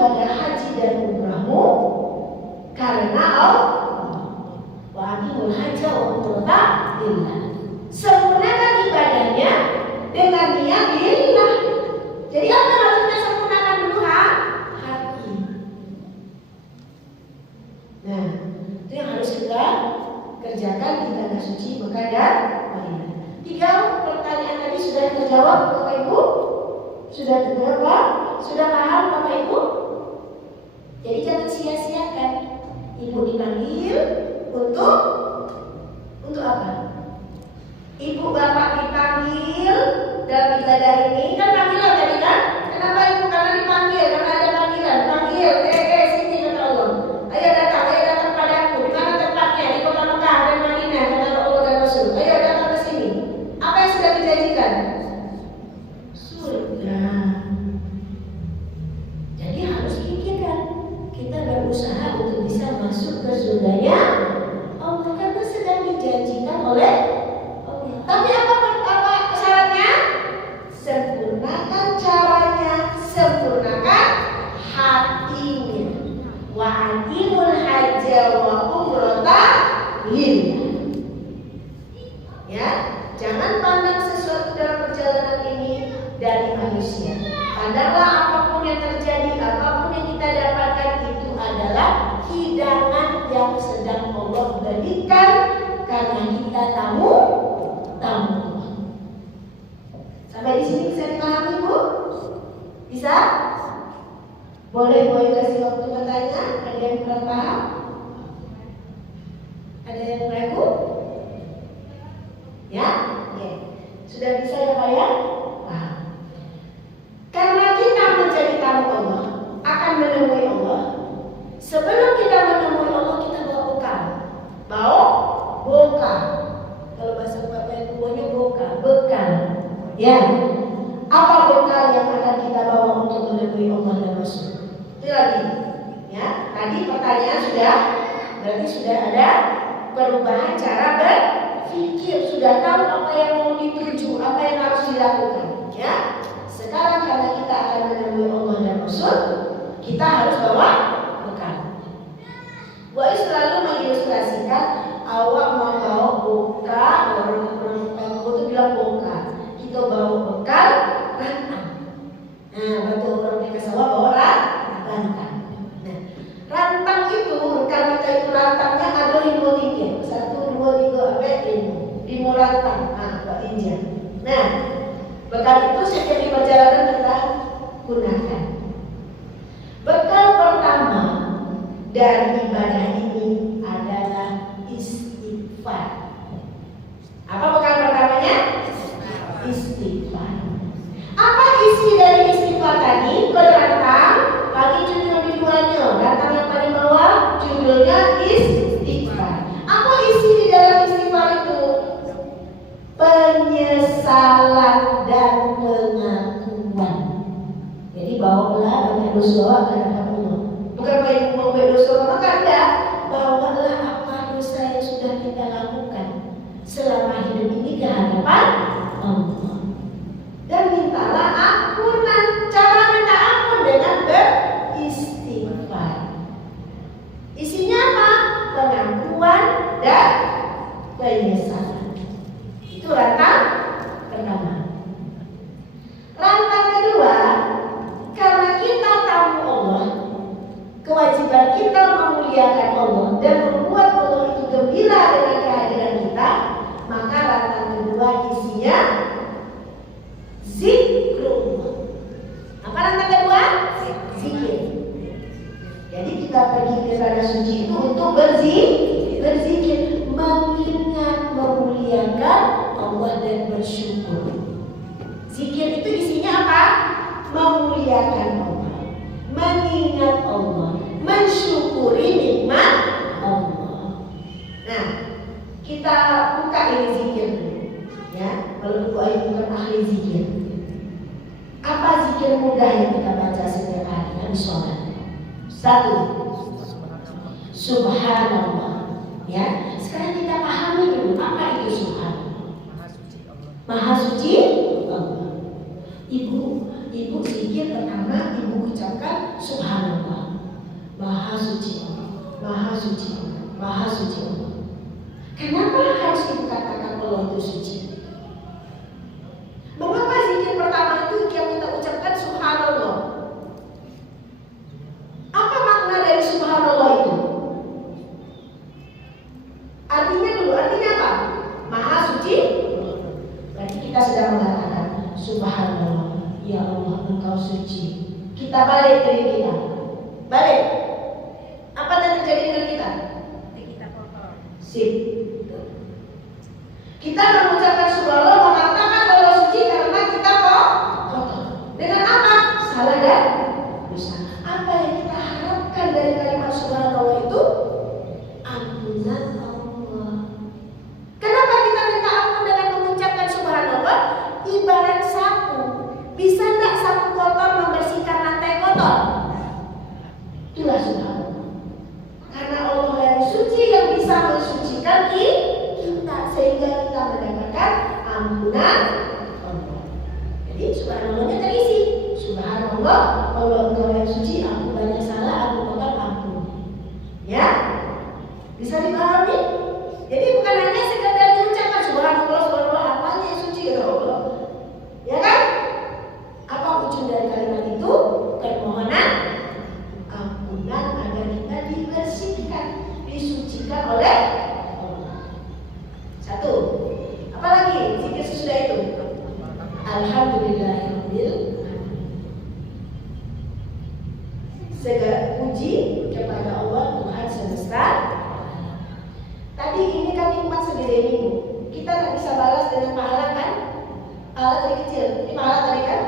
ibadah haji dan umrahmu karena Allah. Wa aqimul hajja wa umrata lillah. Sempurnakan ibadahnya dengan niat lillah. Jadi apa maksudnya sempurnakan dulu hati? Nah, itu yang harus kita kerjakan di tanah suci Mekah dan Madinah. 3 pertanyaan tadi sudah terjawab Bapak Ibu? Sudah terjawab? Sudah paham Bapak Ibu? Jadi jangan sia-siakan. Ibu dipanggil untuk apa? Ibu bapak dipanggil dalam ibadah ini kan panggilan tadi kan? Kenapa ibu? Karena dipanggil, karena ada panggilan. Panggil, sini kata Allah. Ayo datang padaku. Di mana tempatnya? Di kota Mekah dan Madinah kata Allah dan Rasul. Ayo datang ke sini. Apa yang sudah dijanjikan? Surga. Jadi harus pikirkan. Kita berusaha untuk bisa masuk ke surganya Allah karena sedang dijanjikan oleh Allah. Tapi apa syaratnya? Sempurnakan caranya, sempurnakan hatinya. Wa aqimul hajja wa umrata lillah. Ya, jangan pandang sesuatu dalam perjalanan ini dari manusia. Pandanglah apapun yang terjadi, apapun yang kita dapatkan itu adalah hidangan yang sedang Allah berikan karena kita tamu. Sampai di sini bisa dipahami Bu? Bisa? Boleh kasih waktu bertanya? Ada yang kurang paham? Ada yang ragu? Ya? Sudah bisa ya Pak ya? Paham. Karena kita menjadi tamu Allah, akan menemui Allah. Sebelum kita menemui Allah, kita bawa bekal. Kalau bahasa Bapak Ibunya bekal. Ya. Apa bekal yang akan kita bawa untuk menemui Allah dan Rasul? Itu lagi. Ya. Tadi pertanyaan berarti sudah ada perubahan cara berpikir, sudah tahu apa yang mau dituju, apa yang harus dilakukan. Ya. Sekarang karena kita akan menemui Allah dan Rasul, kita harus bawa bekal. Gue selalu mengilustrasikan awak mau bawa bekal, orang itu bilang bekal. Kita bawa bekal rantang. Nah, waktu orang di sawah bawa rantang. Nah, rantang itu bekal kita itu rantangnya ada 5 titik. 1, 2, 3, sampai 5 rantang. Nah, Pak Inja. Nah, bekal itu setiap di perjalanan kita gunakan. Bekal pertama dari ibadah ini adalah istighfar. Apa bekal pertamanya? Istighfar. Apa isi dari istighfar tadi? Rantang, pagi judul keduanya, rantang yang paling bawah judulnya istighfar. Apa isi di dalam istighfar itu? Penyesalan dan pengakuan. Jadi bawalah banyak dosa ke hadapan Allah. Bukan banyak dosa maka enggak. Bawalah apa dosa yang sudah kita lakukan selama hidup ini ke hadapan Allah. Dan mintalah ampunan. Cara minta ampun dengan beristighfar. Isinya apa? Pengakuan dan penyesalan. Itu rantang pertama. Rantang kedua, karena kita tahu Allah, kewajiban kita memuliakan Allah dan membuat Allah itu gembira dengan kehadiran kita, maka rantang kedua isinya zikrullah. Apa rantang kedua? Zikir. Jadi kita pergi ke tanah suci itu untuk berzikir, mengingat, memuliakan Allah dan bersyukur. Zikir itu isinya apa? Memuliakan Allah, mengingat Allah, mensyukuri nikmat Allah. Nah, kita buka ini zikir dulu, ya. Kalau Ibu Ayu bukan ahli zikir. Apa zikir mudah yang kita baca setiap hari habis sholat? 1, Subhanallah. Ya, sekarang kita pahami dulu apa itu Subhanallah. Maha suci Allah. Ibu zikir pertama ibu ucapkan Subhanallah. Maha suci, maha suci Allah. Kenapa harus dikatakan Allah itu suci? Mengapa zikir pertama itu yang kita ucapkan subhanallah? Apa makna dari subhanallah itu? Artinya dulu, artinya apa? Maha suci. Berarti kita sedang mengatakan subhanallah, ya Allah engkau suci. Kita balik diri kita. Balik. Apa yang terjadi dengan kita? Kita kotor. Sip. Kita mengucapkan subhanallah, mengatakan Allah suci karena kita kotor. Dengan apa? Salah dan dosa. Apa yang kita harapkan dari kalimat subhanallah itu? Ampunan Allah. Kenapa kita minta ampun dengan mengucapkan subhanallah? Ibarat sapu. Bisa enggak sapu kotor membersihkan lantai kotor? Itulah subhanallah. Karena Allah yang suci yang bisa mensucikan kita sehingga kita mendapatkan ampunan Allah. Jadi subhanallahnya terisi. Subhanallah, Allah engkau yang suci, aku banyak salah, aku kotor, ampun. Ya? Bisa dipahami? Jadi bukan hanya sekedar diucapkan subhanallah, subhanallah, apanya yang suci ya Allah. Ya kan? Apa ujung dari kalimat itu? Permohonan ampunan agar kita dibersihkan, disucikan oleh Allah. Satu. Apalagi zikir sesudah itu? Alhamdulillahirabbil. Segala puji kepada Allah Tuhan semesta. Tadi ini kan nikmat sendiri minggu. Kita tak bisa balas dengan pahala kan? Pahala dari kecil. Ini pahala tadi kan?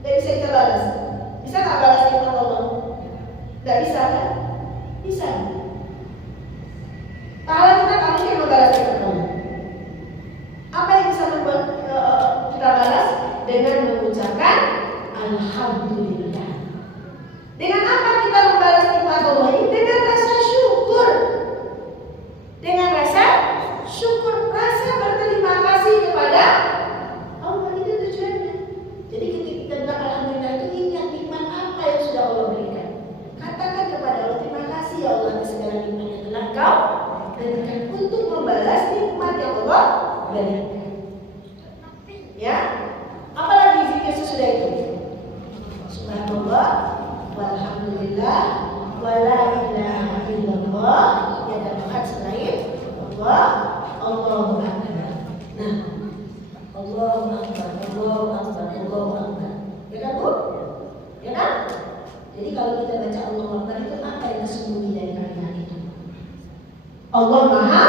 Tidak bisa kita balas. Bisa tak balas nikmat Allah? Tidak bisa kan? Bisa. Pahala kita tak mungkin membalas nikmat Allah. Apa yang bisa membuat kita balas? Dengan mengucapkan Alhamdulillah. Dengan apa kita membalas nikmat Allah ini? Dengan rasa syukur. Dengan rasa syukur, rasa berterima kasih kepada Allah. Itu tujuannya. Jadi ketika kita bilang Alhamdulillah itu ingat nikmat apa yang sudah Allah berikan. Katakan kepada Allah, terima kasih ya Allah atas segala nikmat yang telah Kau berikan, untuk membalas nikmat yang Allah berikan. Ya, apalagi zikir sesudah itu? Subhanallah, walhamdulillah, wala ilaha illallah. Tiada Tuhan selain Allah. Allahu Akbar. Nah, Allahu Akbar, Allahu Akbar, Allahu Akbar. Ya kan Bu? Ya kan? Jadi kalau kita baca Allahu Akbar itu apa yang tersembunyi dari kalimat itu? Allah Maha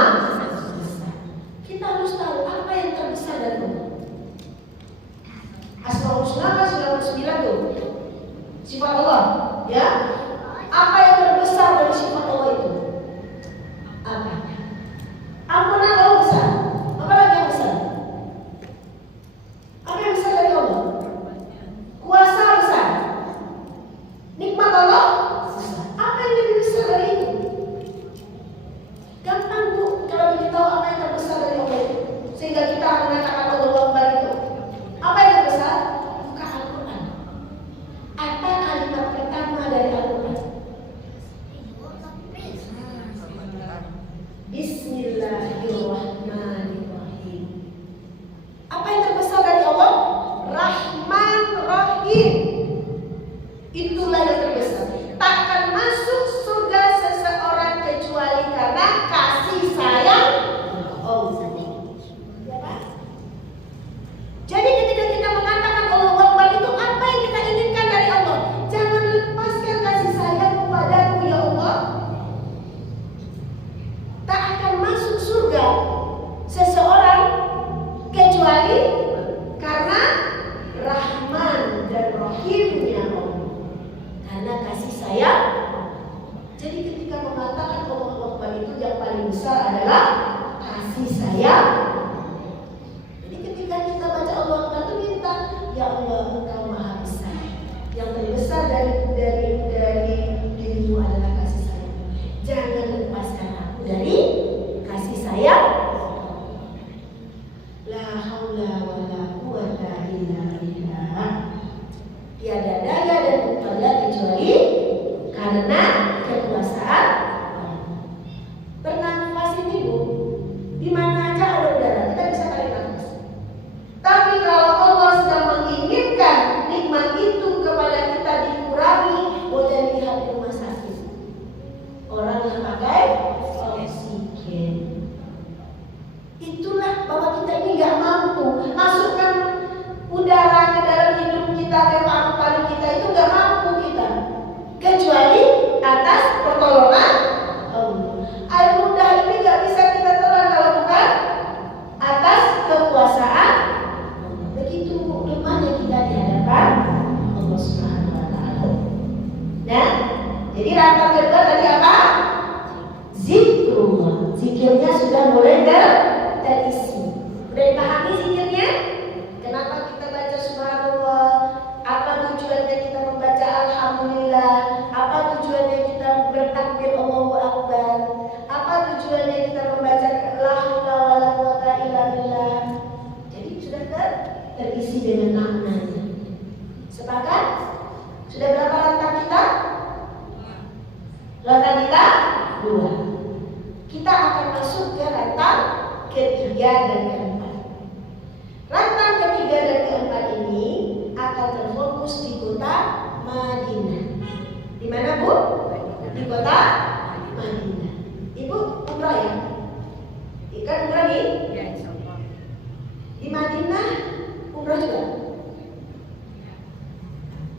Besar. Kita harus tahu apa yang terbesar dari Allah. Asmaul Husna 99 tuh sifat Allah, ya. Apa yang terbesar dari sifat Allah itu? Apa? Ampunan Allah besar. Apa lagi yang besar? Apa yang besar dari Allah? Kuasa besar. Nikmat Allah besar. Apa yang lebih besar dari itu? Gampang Bu kalau kita tahu apa yang terbesar dari Allah itu, sehingga kita mengatakan Allahu Akbar itu. Apa yang terbesar? Buka Al-Quran. Apa kalimat pertama dari Al-Quran? Bismillahirrahmanirrahim. Apa yang terbesar dari Allah? Rahman Rahim. Itulah yang terbesar. Takkan masuk surga seseorang kecuali karena kasih sayang Allah. Ya Pak? Jadi ketika kita mengatakan Allahu Akbar itu, apa yang kita inginkan dari Allah? Jangan lepaskan kasih sayang kepadaku ya Allah. Tak akan masuk surga seseorang kecuali karena Rahman dan Rahimnya Allah. Karena kasih sayang. Jadi ketika mengatakan Allahu Akbar itu yang paling besar adalah kasih sayang. Jadi ketika kita baca Allahu Akbar itu minta, ya Allah Engkau Maha Besar. Yang terbesar dari dirimu adalah kasih sayang. Jangan lepaskan aku dari kasih sayang. La haula wala quwata illa billah. Tiada daya dan upaya kecuali karena kekuasaan Jadi rangkaian kedua tadi apa? Zikrullah. Zikirnya sudah mulai terisi. Sudah dipahami zikirnya? Kenapa kita baca subhanallah? Apa tujuannya kita membaca alhamdulillah? Apa tujuannya kita bertakbir Allahu Akbar? Apa tujuannya kita membaca la haula wala quwata illa billah? Jadi sudah terisi dengan maknanya. Sepakat? Sudah berapa rantang kita? Rantang kita 2. Kita akan masuk ke rantang ketiga dan keempat. Rantang ketiga dan keempat ini akan terfokus di kota Madinah. Di mana, Bu? Di kota Madinah. Ibu umrah ya? Ikan umrah nih? Ya, insyaallah. Di Madinah umrah juga?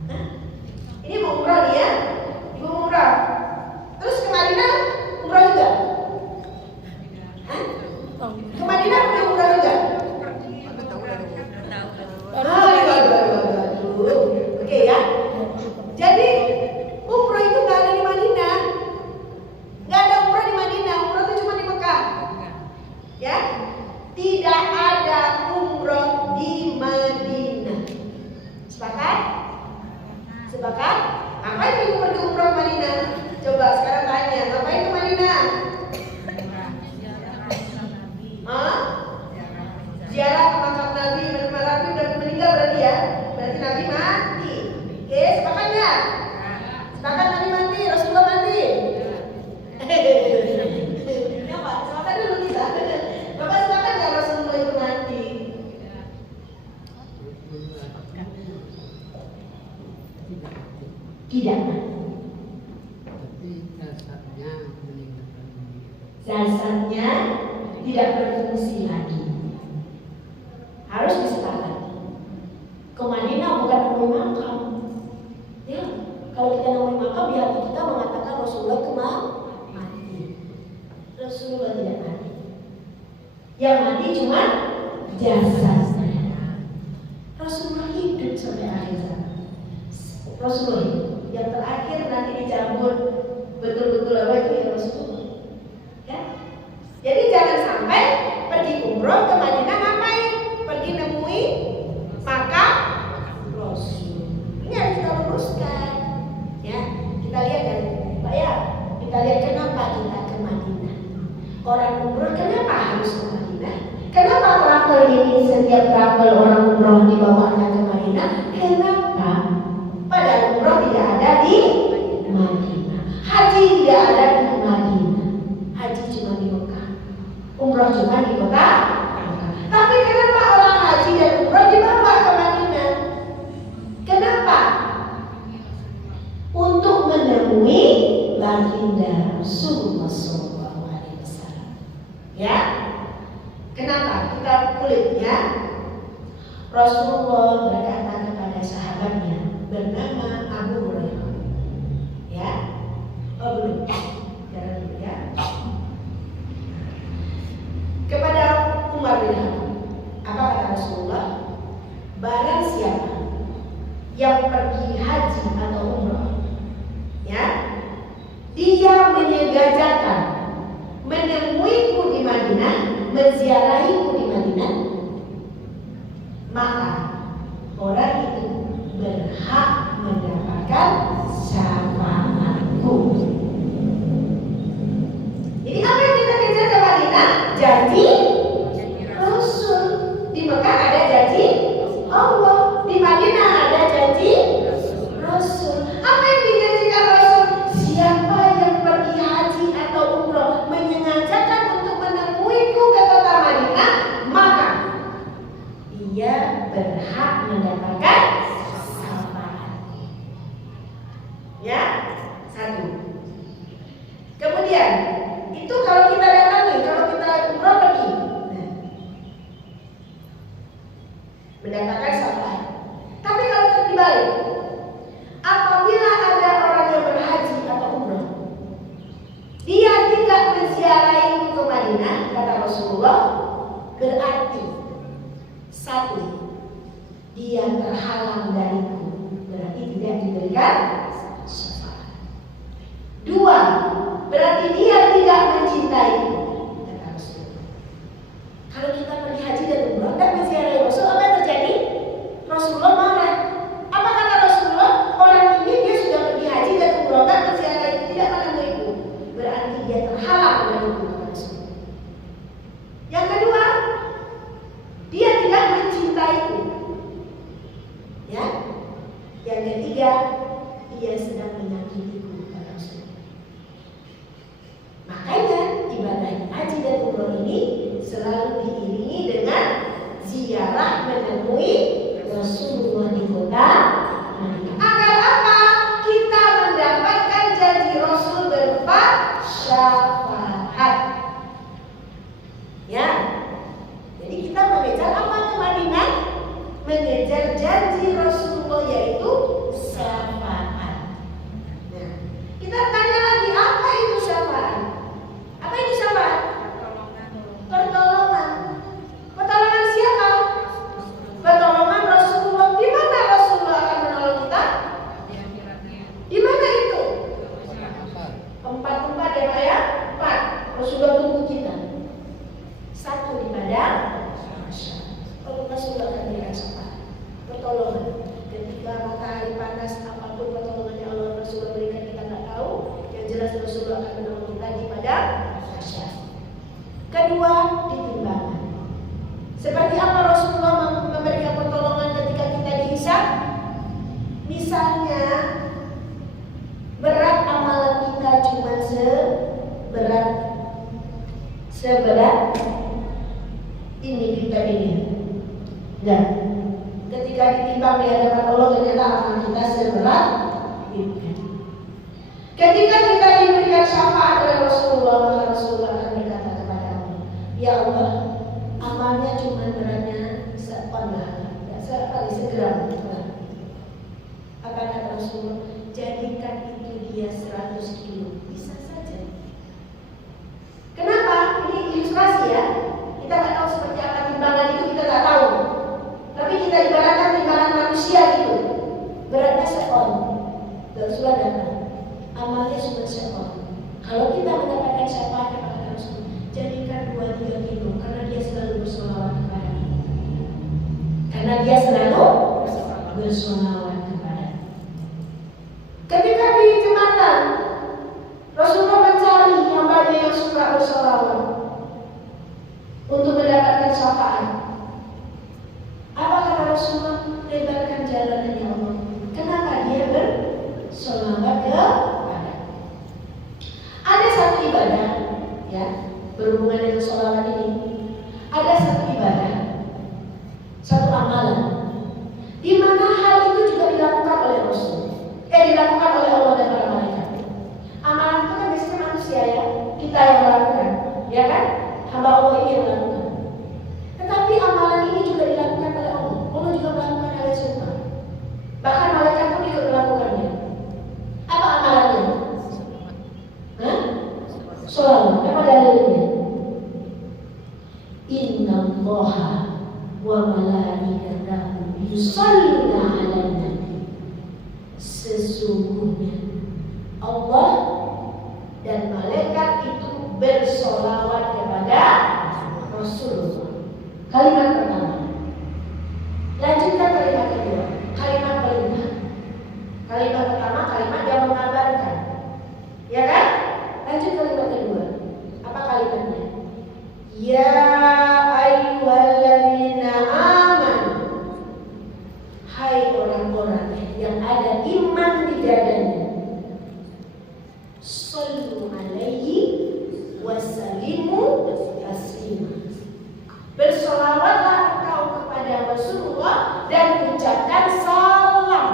Hah? Ini mau umrah nih ya? Ibu mau umrah? Terus ke Madinah umrah juga? Hah? Ke Madinah udah umrah juga? Oke ya. Jadi umrah itu nggak ada di Madinah, nggak ada umrah di Madinah. Umrah itu cuma di Mekah. Ya, tidak ada umrah di Madinah. Sepakat? Sepakat? Ngapain ibu pergi umrah ke Madinah? Coba sekarang tanya, ngapain ke Madinah? Hah? Ziarah ke makam Nabi. Nabi udah meninggal berarti ya? Berarti Nabi mati. Oke, sepakat nggak? Sepakat Nabi mati, Rasulullah mati. Kenapa? Sepakat dulu kita. Bapak sepakat nggak Rasulullah itu mati? Tidak mati. Jasadnya tidak berfungsi lagi. Harus disepakati. Ke Madinah bukan namanya makam. Ya, kalau kita namanya makam, di hati kita mengatakan Rasulullah itu mati. Rasulullah tidak mati. Yang mati cuma jasadnya. Rasulullah hidup sampai akhir zaman. Rasulullah hidup. Yang terakhir nanti dicabut betul-betul apa itu ya Rasulullah. Ya. Jadi jangan sampai pergi umroh ke Madinah ngapain? Pergi nemui makam Rasul. Ini harus kita luruskan. Ya, kita lihat kan, Pak ya. Kita lihat kenapa kita ke Madinah. Orang umroh kenapa harus ke Madinah? Kenapa travel ini setiap travel orang umroh dibawanya ke Madinah? Kenapa? Padahal umroh tidak ada di Madinah. Haji tidak ada di Madinah. Haji cuma di Mekah. Umroh cuma di kota. Tapi kenapa orang haji dan umroh dibawa ke Madinah? Kenapa? Untuk menemui baginda Rasulullah SAW. Ya, kenapa? Kita kulitnya. Rasulullah berkata kepada sahabatnya bernama Abu Hurairah. Ya, oh belum. Jangan dulu ya. Kepada Umar bin Khattab, apa kata Rasulullah? Barang siapa yang pergi haji atau umrah, ya, dia menyegajakan menemuiku di Madinah, menziarahiku di Madinah, maka orang itu berhak mendapatkan syafaatku. Jadi apa yang kita kejar ke Madinah? Janji Rasul. Di Mekah ada janji Allah, di Madinah ada janji Rasul. Apa yang dijanjikan Rasul? Siapa yang pergi haji atau umroh menyengajakan untuk menemuiku ke kota Madinah, maka dia berhak mendapatkan syafaat. Ya, satu. Kemudian itu kalau kita datangi, kalau kita umroh pergi, mendapatkan syafaat. Tapi kalau dibalik, apabila ada orang yang berhaji atau umroh, dia tidak menziarahiku ke Madinah, kata Rasulullah, berarti satu, dia terhalang dariku, berarti tidak diberikan syafaat. Dua, berarti dia tidak mencintaiku, kata Rasul. Kalau kita pergi haji dan umrah dan menziarahi Rasul, apa yang terjadi? Rasulullah marah. Apa kata Rasulullah? Orang ini dia sudah pergi haji dan umrah dan menziarahi, tidak menemuiku. Berarti dia terhalang dariku, kata Rasul. Yang kedua, dia tidak mencintaiku. Ya. Yang ketiga, dia sedang menyakitiku, kata Rasul. Makanya ibadah haji dan umroh ini selalu diiringi dengan ziarah menemui Rasulullah di kota Madinah. Agar apa? Kita mendapatkan janji Rasul berupa syafaat. Ya. Jadi kita mengejar apa ke Madinah? Mengejar janji Rasulullah, yaitu syafaat. Nah, kita tanya lagi, apa itu syafaat? Apa itu syafaat? Pertolongan. Pertolongan siapa? Pertolongan Rasulullah. Di mana Rasulullah akan menolong kita? Di mana itu? Tempat-tempat ya Pak ya? 4. Rasulullah tunggu kita. 1 di padang. Kalau Rasulullah akan berikan syafaat, pertolongan. Ketika matahari panas, apapun pertolongan yang Allah Rasulullah berikan kita nggak tahu. Yang jelas Rasulullah akan menolong kita di padang. Kedua, ditimbangan. Seperti apa Rasulullah memberikan pertolongan ketika kita dihisab? Misalnya, berat amalan kita cuma seberat ini kita ini. Dan ketika ditimbang di hadapan Allah, ternyata amalan kita seberat ini. Ketika kita diberikan syafaat oleh Rasulullah, maka Rasulullah akan berkata kepada Allah, ya Allah, amalnya cuma beratnya segram. Apa kata Rasulullah? Jadikan itu dia 100 kilo, bisa saja. Kenapa? Ini ilustrasi ya. Kita nggak tahu seperti apa timbangan itu, kita nggak tahu. Tapi kita ibaratkan timbangan manusia gitu. Beratnya seon. Rasulullah datang. Amalnya cuma seon. Kalau kita mendapatkan syafaat kepada Rasul, jadikan 2-3 kilo, karena dia selalu bersolawat kepada kita. Karena dia selalu bersolawat kepada kita. Ketika di jembatan, Rasulullah mencari hambanya yang suka bersolawat untuk mendapatkan syafaat. Apa kata Rasulullah? Lebarkan jalannya ya Allah. Kenapa dia bersolawat kepada? Ada satu ibadah, ya, berhubungan dengan sholawat ini. Ada satu ibadah, satu amalan, di mana hal itu juga dilakukan oleh Rasul. Dilakukan oleh Allah dan para malaikat. Amalan itu kan biasanya manusia ya, kita yang melakukan, ya kan? Hamba Allah ini yang melakukan. Tetapi amalan ini juga dilakukan oleh Allah. Allah juga melakukan hal yang serupa. Bahkan malaikat pun ikut melakukannya. Apa amalannya? Sholawat. Apa dalilnya? Innallaha wa malaikatahu yusholluna 'alan nabi. Sesungguhnya Allah dan malaikat itu bersolawat kepada Rasulullah. Kalimat pertama. Lanjutkan kalimat kedua. Kalimat perintah. Kalimat pertama kalimat yang mengabarkan, ya kan? Lanjut kalimat kedua. Apa kalimatnya? Ya ayyuhalladzina amanu. Hai orang-orang yang ada iman di dadanya. Shallu alaihi wasallimu taslima. Bersolawatlah engkau kepada Rasulullah dan ucapkan salam.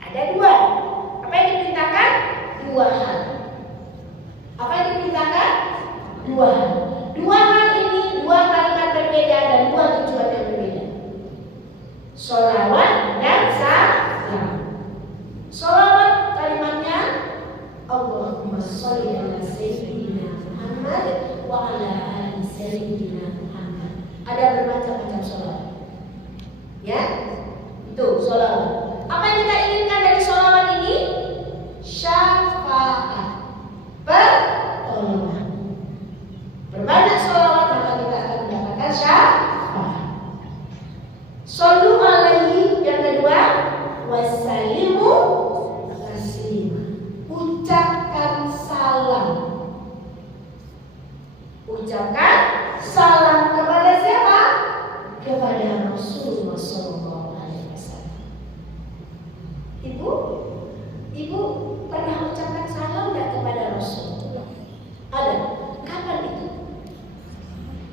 Ada 2. Apa yang diperintahkan? 2 hal. Apa yang diperintahkan? 2 hal. 2 hal ini 2 kalimat berbeda dan 2 tujuan yang berbeda. Sholawat dan salam. Sholawat kalimatnya Allahumma sholli ala sayyidina Muhammad wa ala ali sayyidina Muhammad. Ada bermacam-macam sholawat. Ya, itu sholawat. Apa yang kita inginkan dari sholawat ini? Syafaat. ucapkan salam. Ucapkan salam kepada siapa? Kepada Rasulullah SAW. Ibu pernah ucapkan salam nggak kepada Rasul? Ada. Kapan itu?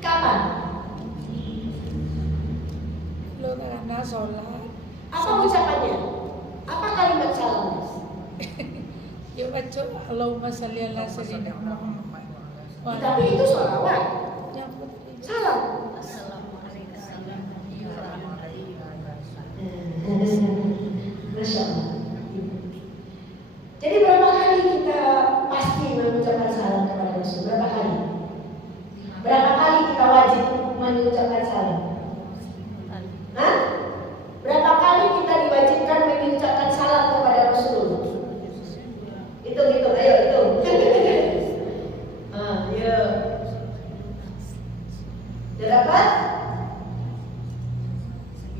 Kapan? Lo karena sholat. Apa ucapannya? Apa kalimat salam? Ya baca Allahumma sholli ala sayyidina Muhammad. Tapi itu sholawat. Ya, Salam. Masya Allah. Jadi berapa kali kita pasti mengucapkan salam kepada Rasul? Berapa kali? Berapa kali kita wajib mengucapkan salam? Hah? Berapa kali kita diwajibkan mengucapkan salam kepada Rasul? Hitung, ayo hitung. Ayo. Sudah dapat?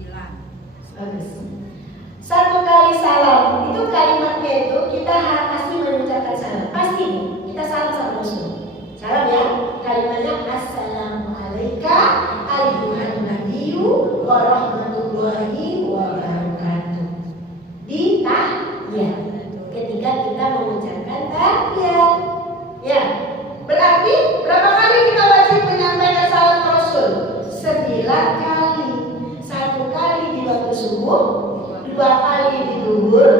9. Bagus. 1 kali salam, itu kalimatnya itu kita pasti mengucapkan salam. Pasti kita salam sama Rasul. Salam ya. Kalimatnya Assalamualaikum ayyuhan nabiyyu wa rahmatullahi wa barakatuh. Di tahiyat. Ketika kita mengucapkan tahiyat. Ya. Berarti berapa kali kita wajib menyampaikan salam ke Rasul? 9 kali. 1 kali di waktu subuh, 2 kali di zuhur,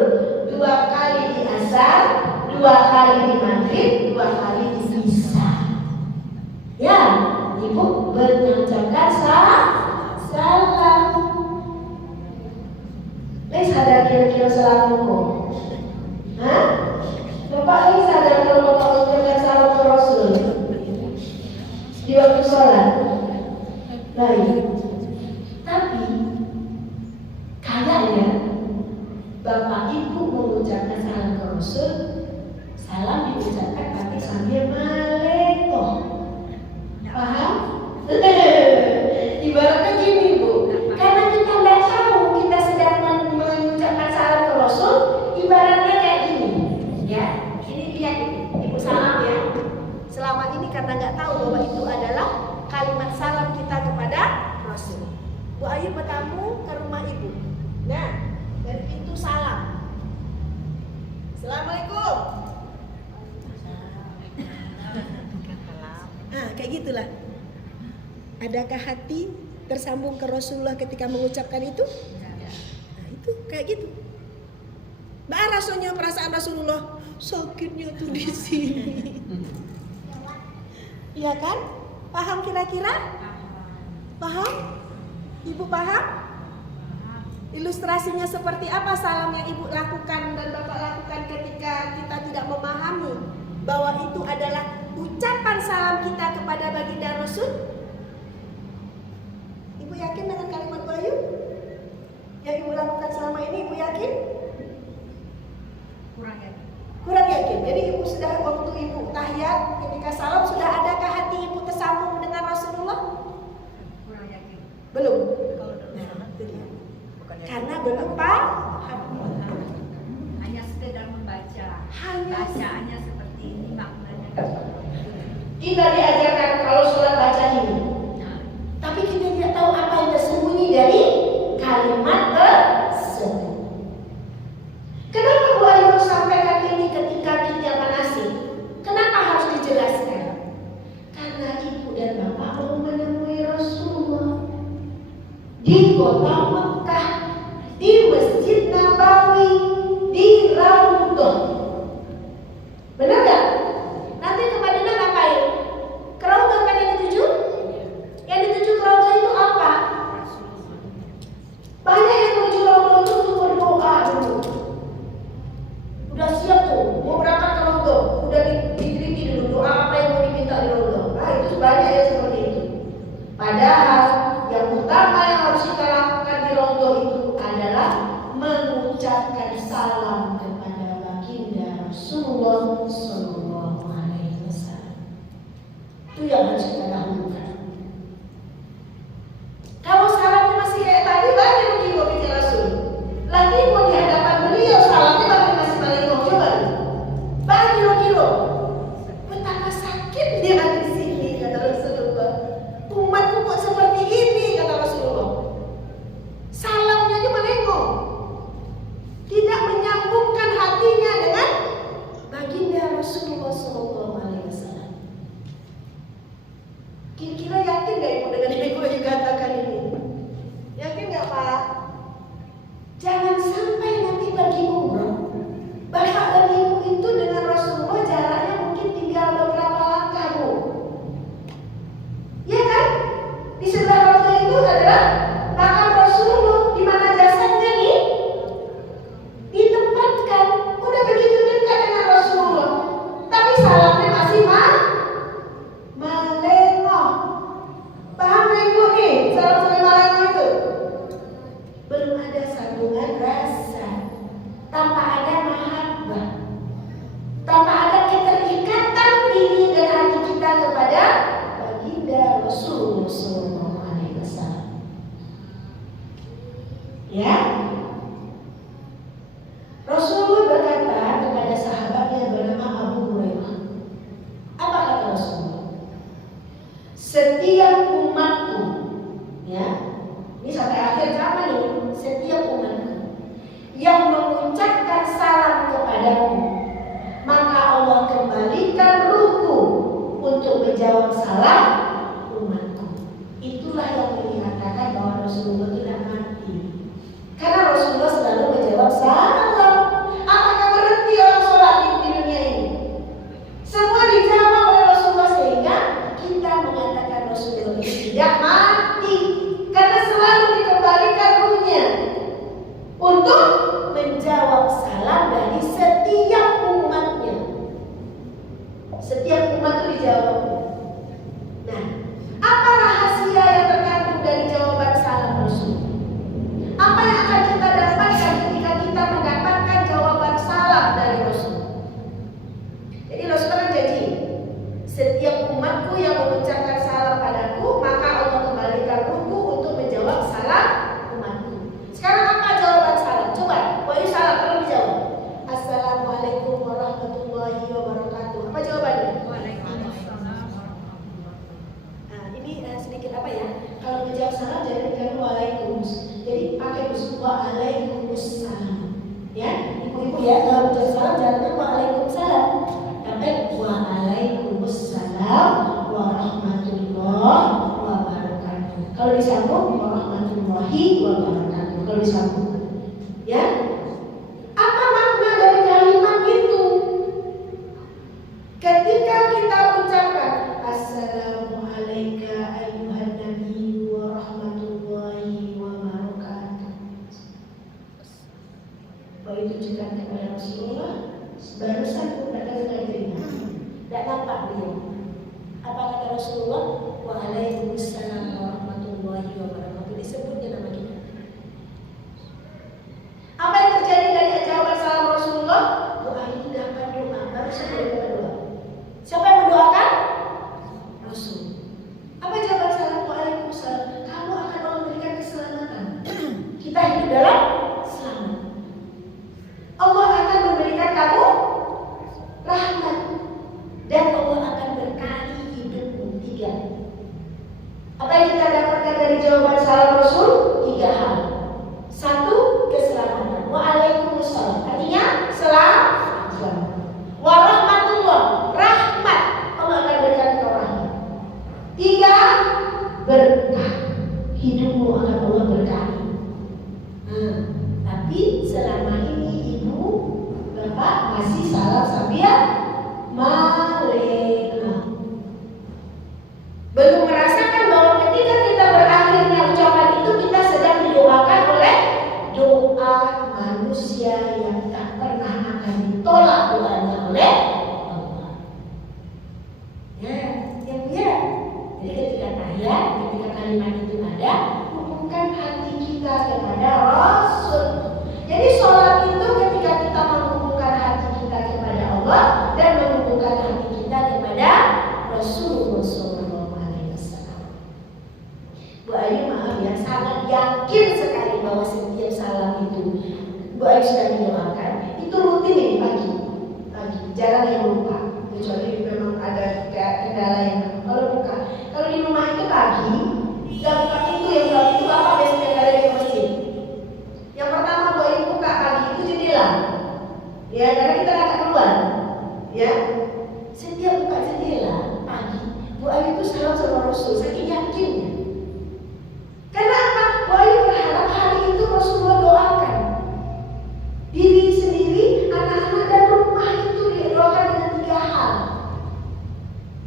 2 kali di asar, 2 kali di maghrib, 2 kali di isya. Ya, ibu mengucapkan salam. Lagi sadar kira-kira salamku? Hah? Bapak lagi sadar kalau bapak mengucapkan salam ke Rasul di waktu sholat? Baik. Tapi kayaknya bapak ibu mengucapkan salam ke Rasul, salam diucapkan tapi sambil meleto. Paham? Ibaratnya gini bu, karena kita nggak tahu kita sedang mengucapkan salam ke Rasul, ibaratnya kayak gini. Ya, ini lihat ibu salam ya. Selama ini karena nggak tahu bahwa itu adalah kalimat salam kita kepada Rasul. Bu Ayu bertamu ke rumah ibu. Nah, dari pintu salam. Assalamualaikum. Nah, kayak gitulah. Adakah hati tersambung ke Rasulullah ketika mengucapkan itu? Nah, itu kayak gitu. Mbak rasanya perasaan Rasulullah sakitnya tuh di sini. Iya kan? Paham kira-kira? Paham? Ibu paham? Ilustrasinya seperti apa salam yang ibu lakukan dan bapak lakukan ketika kita tidak memahami bahwa itu adalah ucapan salam kita kepada baginda Rasul? Ibu yakin dengan kalimat Bayu? Yang ibu lakukan selama ini, ibu yakin? Kurang yakin. Jadi ibu sudah waktu ibu tahiyat ketika salam sudah adakah hati ibu tersambung dengan Rasulullah? kurang yakin. Belum. Kalau dalam sholat Karena belum paham. hanya sekedar membaca. Hanya Bacaannya seperti ini, maknanya nggak seperti itu. kita diajarkan kalau sholat baca ini, Nah, tapi kita tidak tahu apa yang tersembunyi dari kalimat tersebut. Kenapa Bu Ayu sampaikan ini ketika kita manasik? Kenapa harus dijelaskan? Karena ibu dan bapak mau menemui Rasulullah di kota Mekah, di Masjid Nabawi, di Raudhah. Benar gak? Nanti ke Madinah ngapain? Ke Raudhah kan yang dituju? Yang dituju ke Raudhah itu apa? Banyak yang menuju Raudhah itu untuk berdoa dulu. Udah siap tuh, mau berangkat ke Raudhah, udah diteliti dulu doa apa yang mau diminta di Raudhah. Nah itu banyak yang seperti itu. Padahal yang utama yang harus kita lakukan di loh. Betapa sakitnya di sini, kata Rasulullah. Umatku kok seperti ini, kata Rasulullah. Salamnya aja menengok, tidak menyambungkan hatinya dengan baginda Rasulullah SAW. Kira-kira yakin gak ibu dengan yang ibu katakan ini? Yakin gak Pak? Jangan sampai nanti pergi umroh, bapak dan ibu itu dengan Rasulullah jaraknya mungkin tinggal beberapa langkah, Bu. Ya kan? Di sebelah waktu itu adalah makam Rasulullah, di mana jasadnya nih ditempatkan. Udah begitu dekat dengan Rasulullah, tapi salamnya masih melengok. Paham gak ibu nih? Salam sampai melengok itu belum ada sambungan rasa, tanpa ada mahabbah, tanpa ada keterikatan diri dan hati kita kepada baginda Rasulullah SAW. Ya, Rasulullah berkata kepada sahabatnya bernama Abu Hurairah. Apa kata Rasulullah? Setiap umatku, ya, ini sampai akhir zaman ini, setiap umatku yang mengucapkan salam kepadamu, maka Allah kembalikan ruhku untuk menjawab salam umatku. Itulah yang dikatakan bahwa Rasulullah tidak mati, karena Rasulullah selalu menjawab salam. Apakah berhenti orang sholat di dunia ini? Semua dijawab oleh Rasulullah, sehingga kita mengatakan Rasulullah itu tidak mati, karena selalu dikembalikan ruhnya untuk menjawab salam dari setiap umatnya. Setiap umat itu dijawab. Nah, apa rahasia yang terkandung dari jawaban salam Rasul? Apa yang akan kita dapatkan ketika kita mendapatkan jawaban salam dari Rasul? Jadi Rasul kan janji, setiap umatku yang mengucapkan salam padaku, maka Allah kembalikan ruhku untuk menjawab salam umatku. Sekarang apa jawaban salam? Coba, boleh salam kalau dijawab. Assalamualaikum warahmatullahi wabarakatuh. Apa jawabannya? Waalaikumsalam warahmatullahi wabarakatuh. Nah, ini sedikit apa ya? Kalau menjawab salam jangan dengan waalaikumsalam. Jadi pakai waalaikumsalam. Ya, ibu-ibu ya, kalau menjawab salam jangan dengan waalaikumsalam, tapi waalaikumsalam warahmatullahi wabarakatuh. Kalau disambung warahmatullahi wabarakatuh. Kalau disambung, ya. Apa makna dari kalimat itu? Ketika kita ucapkan Assalamualaikum ayyuhan nabi warahmatullahi wabarakatuh, bahwa itu juga kepada Rasulullah. Barusan pun tidak dengar dirinya, tidak nampak beliau. Apa kata Rasulullah? Waalaikumsalam warahmatullahi wabarakatuh. Disebutnya nama kita. Apa yang terjadi dari jawaban salam Rasulullah? Doa itu dapat doa. Barusan dapat doa. Siapa yang mendoakan? Rasul. Apa jawaban salam? Waalaikumsalam. Kamu akan Allah memberikan keselamatan. Kita hidup dalam selamat. Allah akan memberikan kamu rahmat, dan Allah akan berkahi hidupmu. 3. Apa yang kita dapatkan dari jawaban salam Rasul? 3 hal. 1, keselamatan. Waalaikumsalam, artinya selamat. Warahmatullah, rahmat. Allah akan berikan kau rahmat. 3, berkah. Hidupmu akan Allah berkahi. Tapi selama ini ibu, bapak masih salam sambil melengok. Belum merasakan bahwa ketika kita berakhirnya ucapan itu, kita sedang didoakan oleh doa manusia yang tak pernah akan ditolak doanya oleh Allah. Ya, yang dia. Jadi ketika tahiyat, ketika kalimat itu ada, hubungkan hati kita kepada Rasul. Jadi sholat itu ketika kita menghubungkan hati kita kepada Allah dan menghubungkan hati kita kepada Rasulullah SAW. Bu Ayu maaf ya, sangat yakin sekali bahwa setiap salam itu Bu Ayu sudah mendoakan. Itu rutin ini pagi, jarang yang lupa. kendala yang kalau buka. Kalau di rumah itu pagi, nggak buka pintu, yang buka pintu apa biasanya kalian di masjid? Yang pertama Bu Ayu buka pagi itu jendela, ya karena kita nggak keluar, ya. Setiap buka jendela pagi, Bu Ayu itu salam sama Rasul, saking yakinnya. Karena apa? Bu Ayu berharap hari itu Rasulullah doakan diri sendiri, anak-anak dan rumah itu didoakan dengan 3 hal: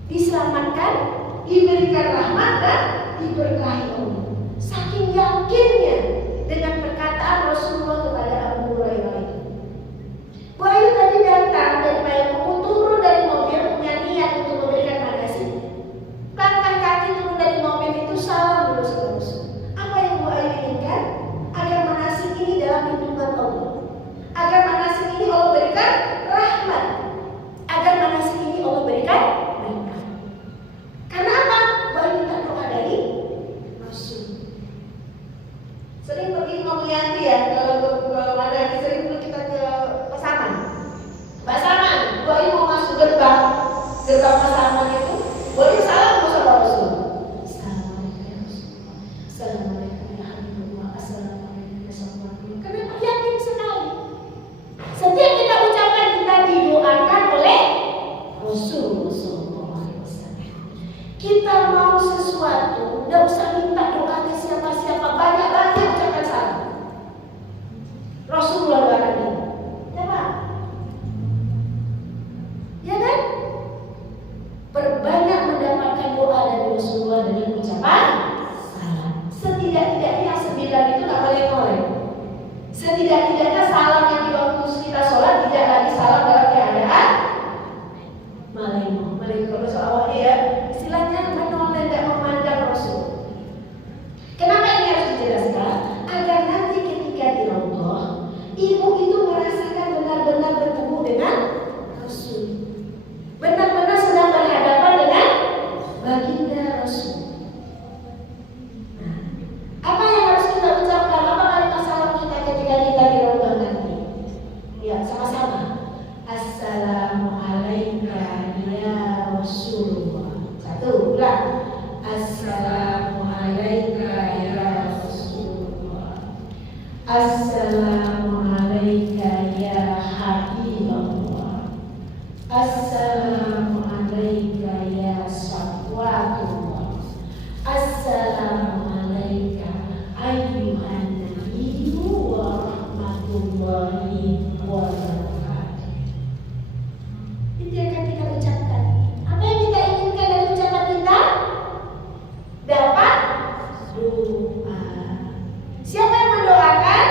diselamatkan, diberikan rahmat, dan diberkahi Allah. Saking yakinnya dengan perkataan Rasulullah kepada Abu Hurairah itu. Bu Ayu tadi datang dari Payakumbuh, turun dari mobil, punya niat untuk memberikan manasik. Langkah kaki turun dari mobil itu salam dulu sama Rasul. Apa yang Bu Ayu inginkan? Agar manasik ini dalam lindungan Allah, agar manasik ini Allah berikan rahmat, agar manasik ini Allah berikan berkah. Karena apa? Bu Ayu minta doa dari Rasul. Sering pergi ke Yanti ya, kalau ke mana sering kita ke Pasaman. Pasaman, Bu Ayu mau masuk gerbang Pasaman itu, Bu Ayu salam sama Rasul. Assalamualaikum ya Rasulullah, Assalamualaikum ya Habibullah, Assalamualaikum ya Rasulullah. Kenapa yakin sekali? Setiap kita ucapkan kita didoakan oleh Rasulullah SAW. Kita mau sesuatu, tidak usah minta doa ke siapa-siapa, banyak-banyak ucapkan salam. Rasulullah doakan ini, ya Pak? Ya kan? Perbanyak mendapatkan doa dari Rasulullah dengan ucapan salam. Setidak-tidaknya 9 itu tak boleh korek. Setidak-tidaknya salam yang di waktu kita sholat tidak lagi salam dalam keadaan Malaikum awak dia istilahnya menoleh, tidak memandang Rasul. Kenapa ini harus dijelaskan? Agar nanti ketika di Raudhah, ibu itu merasakan benar-benar bertemu dengan Rasul, benar-benar sedang berhadapan dengan baginda Rasul. Nah, apa yang harus kita ucapkan? Apa kalimat salam kita ketika kita di Raudhah nanti? Ya, sama-sama. Assalamualaikum ya Rasulullah. Satu, ulang. Assalamualaikum ya Rasulullah. Assalamualaikum ya Habibullah. Assalamualaikum ya Safwatullah. Assalamualaikum ayyuhan nabiyyu wa rahmatullahi wa barakatuh. Itu yang akan kita ucapkan. Apa yang kita inginkan dari ucapan kita? Dapat doa. Siapa yang mendoakan?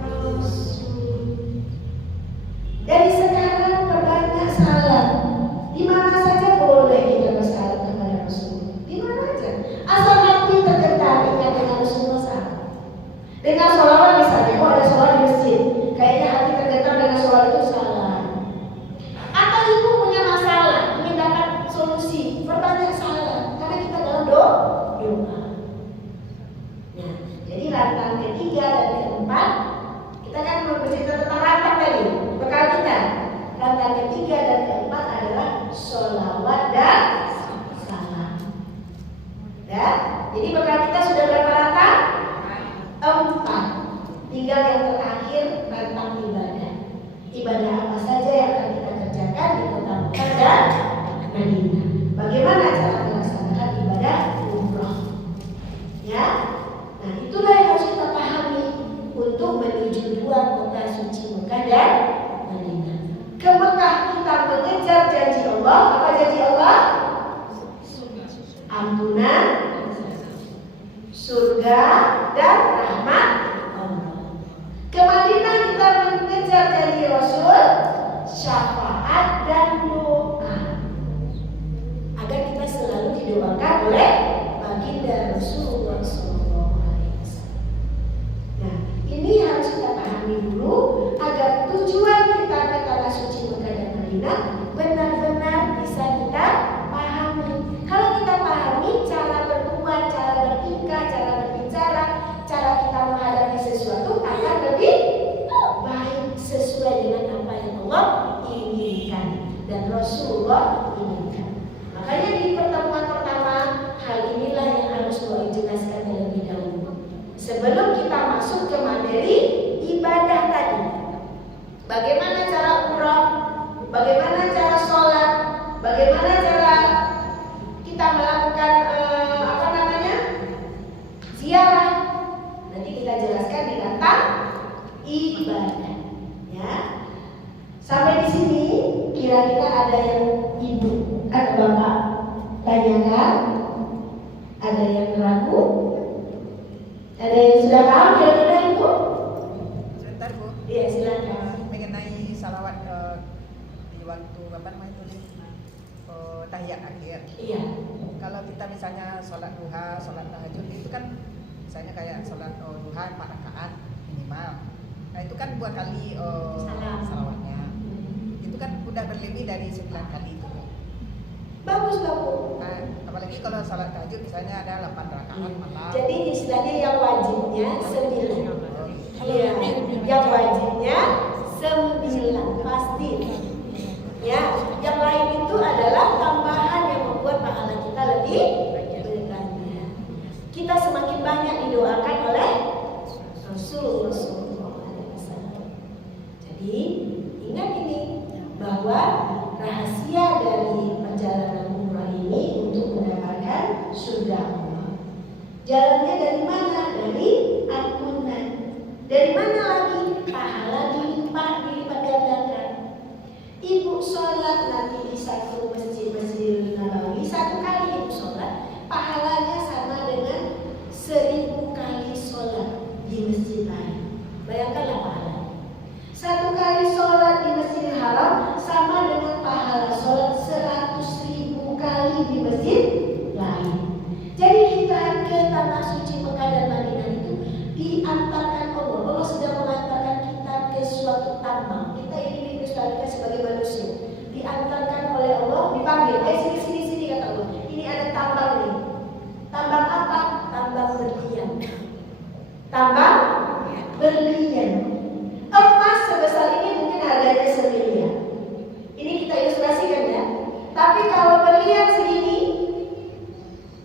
Rasul. Dari sekarang perbanyak salam. Di mana saja boleh kita bersalam kepada Rasul. Di mana saja. Asal hati tergetar ingat dengan Rasulullah SAW. Dengan sholawat misalnya, kalau ada sholawat di masjid, kayaknya hati tergetar dengan sholawat itu salam. Atau ibu punya masalah, ingin dapat solusi, perbanyak salam, karena kita dalam doa. Nah, jadi rantang ketiga dan keempat, kita kan bercerita tentang rantang tadi, bekal kita. Rantang ketiga dan keempat adalah sholawat dan salam. Ya, jadi bekal kita sudah berapa rantang? 4. Tinggal yang terakhir rantang ibadah. Ibadah apa saja yang akan kita kerjakan di kota Mekah dan Madinah. Bagaimana cara melaksanakan ibadah umroh? Ya, nah itulah yang harus kita pahami untuk menuju 2 kota suci Mekah dan Madinah. Ke Mekah kita mengejar janji Allah. Apa janji Allah? Ampunan, surga, dan rahmat Allah. Ke Madinah kita mengejar janji Rasul, syafaat dan doa, agar kita selalu didoakan oleh baginda Rasulullah SAW. Nah, ini harus kita pahami dulu agar tujuan kita ke tanah suci Mekah dan Madinah benar-benar bisa kita pahami. Kalau kita pahami cara berbuat, cara bertingkah, cara berbicara, cara kita menghadapi sesuatu akan lebih baik sesuai dengan apa yang Allah inginkan dan Rasulullah inginkan. Makanya di pertemuan pertama, hal inilah yang harus Boy jelaskan terlebih dahulu. Sebelum kita masuk ke materi ibadah tadi. Bagaimana cara umroh, bagaimana cara sholat, bagaimana cara kita melakukan ziarah. Nanti kita jelaskan di kata ibadah. Ya. Sampai di sini kira-kira ada yang ibu atau bapak tanyakan? Ada yang ragu? Ada yang sudah paham kira-kira ibu? Sebentar Bu. Iya silakan. Mengenai salawat di waktu apa namanya itu tahiyat akhir. Iya. Kalau kita misalnya sholat duha, sholat tahajud itu kan misalnya kayak sholat duha 4 rakaat minimal. Nah itu kan 2 kali salawatnya. Itu kan udah berlebih dari 9 kali itu. Bagus bagus. Nah, apalagi kalau sholat tahajud misalnya ada 8 rakaat malam. Jadi istilahnya yang wajibnya 9. Iya. Yang wajibnya 9 pasti. Ya, yang lain itu adalah tambahan yang membuat pahala kita lebih bertambah. Kita semakin banyak didoakan oleh Rasulullah SAW. Jadi ingat ini bahwa rahasia dari perjalanan umrah ini untuk mendapatkan surga Allah. Jalannya dari mana? Dari ampunan. Dari mana lagi? Pahala dilipat gandakan. Ibu sholat nanti di satu masjid Nabawi 1 kali ibu sholat, pahalanya sama dengan 1000 kali sholat di masjid lain. Bayangkanlah pahala. 1 kali sholat di Masjidil Haram sama dengan pahala sholat 100.000 kali di masjid lain. Jadi kita ke tanah suci Mekah dan Madinah itu diantarkan Allah. Allah sedang mengantarkan kita ke suatu tambang. Kita ini dilestarikan sebagai manusia. Diantarkan oleh Allah, dipanggil. Sini kata Allah. Ini ada tambang nih. Tambang apa? Tambang berlian. Tambang berlian. Emas sebesar ini mungkin harganya 1 miliar. Ini kita ilustrasikan ya. Tapi kalau berlian segini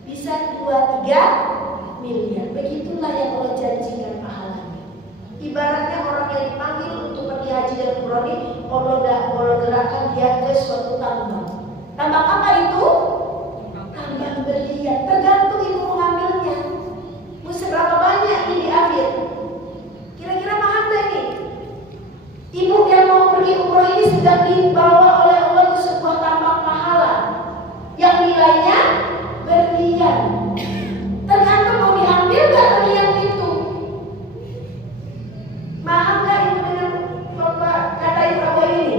bisa 2-3 miliar. Begitulah yang Allah janjikan pahalanya. Ibaratnya orang yang dipanggil untuk pergi haji dan umroh ini, Allah gerakkan dia ke suatu tambang. Tambang apa itu? Tambang berlian. Tergantung ibu mengambilnya. Mau seberapa banyak ini diambil? Kira-kira paham gak ini? Ibu yang mau pergi umroh ini sedang dibawa oleh Allah ke sebuah tambang pahala yang nilainya berlian. Tergantung mau diambil gak berlian itu. Paham gak ibu dengan bapak kata ibu ini?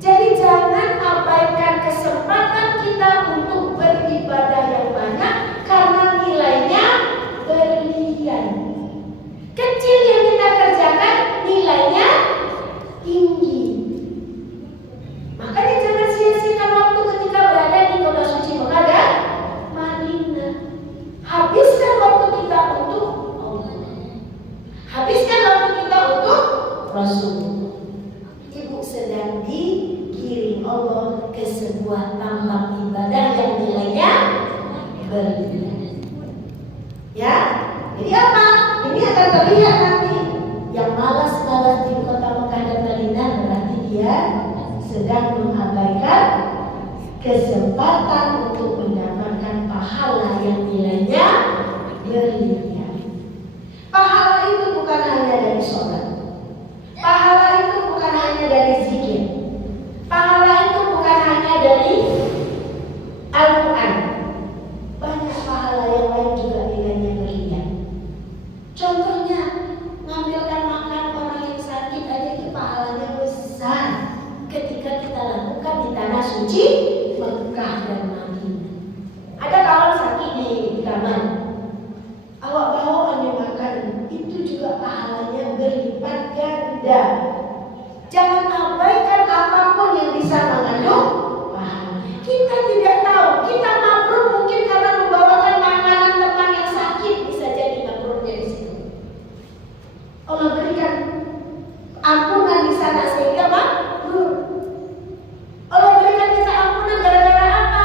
Jadi jangan abaikan kesempatan kita untuk beribadah yang banyak karena nilainya berlian. Kecil yang kita kerjakan nilainya tinggi. Makanya jangan sia-siakan waktu ketika berada di kota suci Mekah dan Madinah. Habiskan waktu kita untuk Allah. Habiskan waktu kita untuk Rasul. Ibu sedang dikirim Allah ke sebuah tambang ibadah yang nilainya berlian. Ya, jadi apa? Ini akan terlihat nanti. Yang malas-malas di kota Mekah dan Madinah berarti dia sedang mengabaikan kesempatan untuk mendapatkan pahala yang nilainya berlian. Pahala itu bukan hanya dari sholat. Pahala itu bukan hanya dari zikir. Pahala itu bukan hanya dari Al-Quran. Banyak pahala yang lain juga nilainya berlian. Contohnya, ngambilkan makan orang yang sakit aja itu pahalanya besar ketika kita lakukan di tanah suci Mekah dan Madinah. Ada kawan sakit di kamar, awak bawa dia makan, itu juga pahalanya berlipat ganda. Jangan abaikan apapun yang bisa mengandung pahala. Kita tidak tahu, kita mabrur mungkin karena membawakan makanan teman yang sakit, bisa jadi mabrurnya di situ. Allah berikan ampunan di sana sehingga mabrur. Allah berikan kita ampunan gara-gara apa?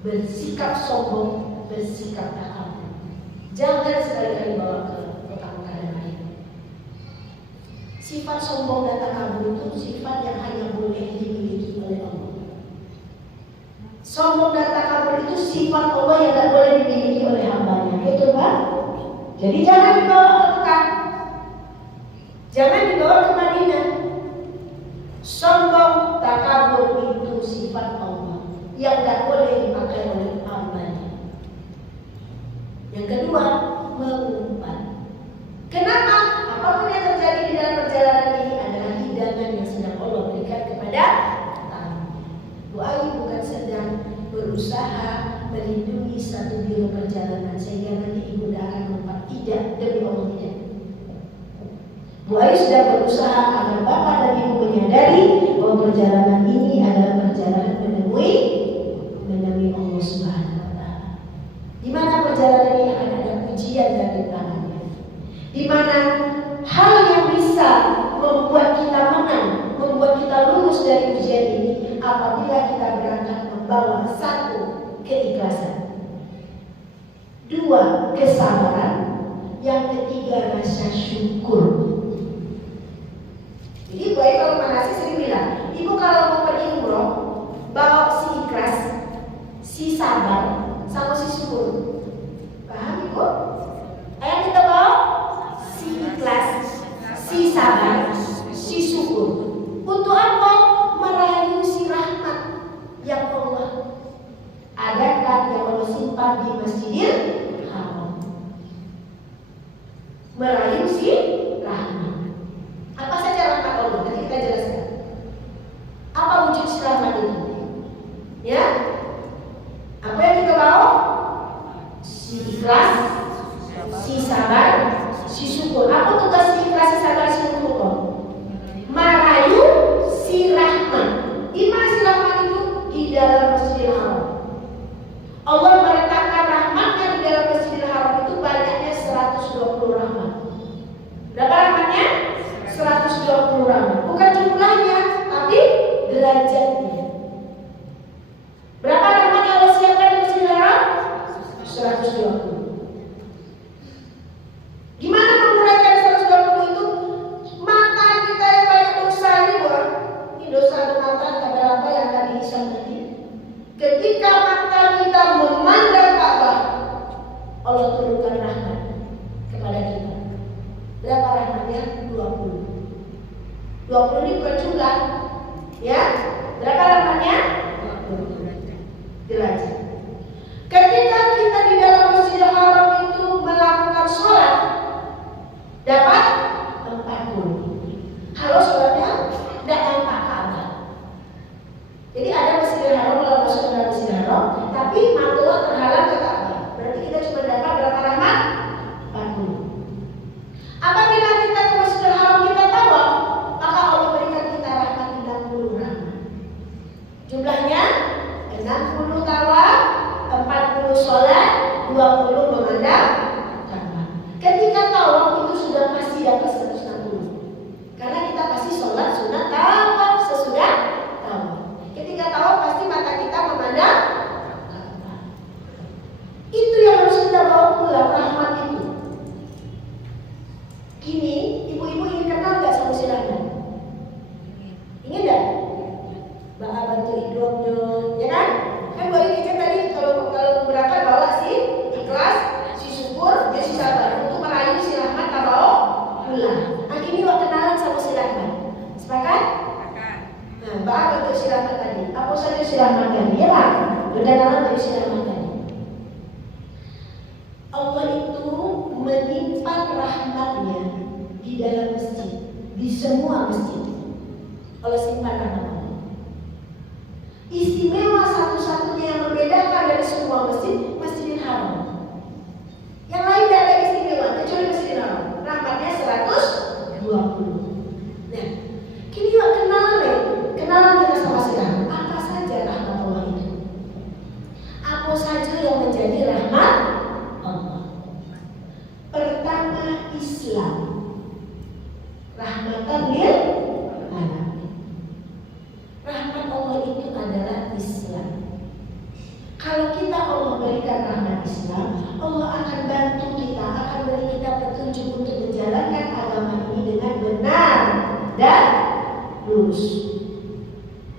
bersikap sombong, bersikap takabur. Jangan sekali-kali bawa ke kota Mekah dan Madinah. Sifat sombong dan takabur itu sifat yang hanya boleh dimiliki oleh Allah. Sombong dan takabur itu sifat Allah yang tidak boleh dimiliki oleh hambanya. Betul Pak? Jadi jangan dibawa ke Mekah, jangan dibawa ke Madinah. Sombong, takabur itu sifat Allah yang tidak boleh dipakai oleh hambanya. Yang kedua, mengumpat. Kenapa? Apapun yang terjadi di dalam perjalanan ini adalah hidangan yang sedang Allah berikan kepada tamu. Bu Ayu bukan sedang berusaha melindungi satu biro perjalanan sehingga nanti ibu akan mengumpat. Tidak, demi Allah tidak. Bu Ayu sudah berusaha agar bapak dan ibu menyadari bahwa perjalanan ini adalah perjalanan menemui Allah Subhanahu wa Ta'ala. Di mana perjalanan ini akan ada ujian dan rintangannya. Di mana hal yang bisa membuat kita menang, membuat kita lulus dari ujian ini apabila kita berangkat membawa satu, keikhlasan, dua, kesabaran, yang ketiga, rasa syukur. Jadi Bu Ayu kalau manasik sering bilang, ibu kalau mau pergi umroh bawa si ikhlas, si sabar, sama si syukur. Paham ibu? Ayo kita bawa si ikhlas, si sabar, si syukur. Untuk apa? Merayu si rahmat yang Allah adakan, yang Allah simpan di Masjidil Haram. Merayu si rahmat. Apa saja rahmat Allah? Nanti kita jelaskan. Apa wujud si rahmat itu? Ya? Apa yang kita bawa? Si ikhlas, si sabar, si syukur. Apa tugas si ikhlas, si sabar, si syukur? Merayu si rahmat. Di mana si rahmat itu? Di dalam Masjidil Haram. Allah meletakkan rahmatnya di dalam Masjidil Haram itu banyaknya 120 rahmat. Berapa rahmatnya? 120 rahmat. Bukan jumlahnya, tapi derajatnya. Berapa rahmat yang Allah siapkan di Masjidil Haram? 120. Gimana menguraikan 120 itu? Mata kita yang banyak dosa ini, bukan? Ini dosa mata ada apa yang akan dihisab nanti. Ketika mata kita memandang Ka'bah, Allah turunkan rahmat kepada kita. Berapa rahmatnya? 20. 20 ini bukan jumlah, ya? Berapa rahmatnya? 20 derajat. Ketika kita di dalam Masjidil Haram itu melakukan sholat, dapat 40. Kalau sholatnya tidak nampak Ka'bah. Jadi ada Masjidil Haram, kalau masuk ke dalam Masjidil Haram, tapi mata terhalang ke Ka'bah. Berarti kita cuma dapat berapa rahmat? 40. Apabila kita ke Masjidil Haram kita tawaf, maka Allah berikan kita rahmat 60 rahmat. Jumlahnya 60 tawaf, 40 sholat, 20 memandang Ka'bah. Ketika tawaf itu sudah pasti dapat 160. Karena kita pasti sholat sunat, tawaf sesudah tawaf. Ketika tawaf pasti mata kita memandang Ka'bah. Itu yang harus kita bawa pulang, rahmat itu. Kini ibu-ibu ingin kenal nggak sama si rahmat? Ingin nggak? Bapak bantu hidupnya, ya kan? Kan Bu Ayu kan tadi kalau berangkat bawa si ikhlas, si syukur, dia si sabar untuk merayu si rahmat tak bawa pulang. Nah kini waktu kenalan sama si rahmat, sepakat? Nah, Bapak bantu si rahmat tadi. Apa saja si rahmat tadi? Ya lah, berkenalan dari si rahmat tadi. Allah itu menyimpan rahmatnya di dalam masjid, di semua masjid. Allah simpan rahmat Allah. Istimewa satu-satunya yang membedakan dari semua masjid, Masjidil Haram. Yang lain tidak ada istimewa kecuali Masjidil Haram. Rahmatnya 120. Nah, kini yuk kenalan kita sama si rahmat. Apa saja rahmat Allah itu? Apa saja yang menjadi rahmat Allah? Pertama, Islam. Rahmatan lil alamin. Rahmat Allah itu adalah Islam. Kalau kita Allah berikan rahmat Islam, Allah akan bantu kita, akan beri kita petunjuk untuk menjalankan agama ini dengan benar dan lurus.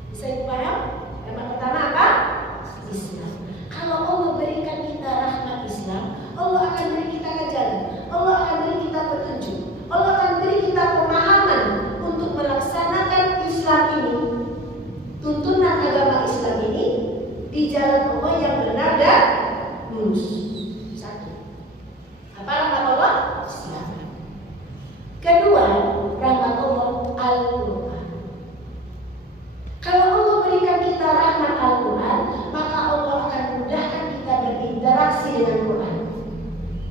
Bisa paham? Yang pertama apa? Islam. Kalau Allah berikan kita rahmat Islam, Allah akan beri kita jalan, Allah akan beri kita petunjuk, Allah akan beri kita pemahaman untuk melaksanakan Islam ini, tuntunan agama Islam ini di jalan Allah yang benar dan lurus. Satu. Apa rahmat Allah? Islam. Kedua, rahmat Allah Al-Quran. Kalau Allah berikan kita rahmat Al-Quran, maka Allah akan mudahkan kita berinteraksi dengan Quran.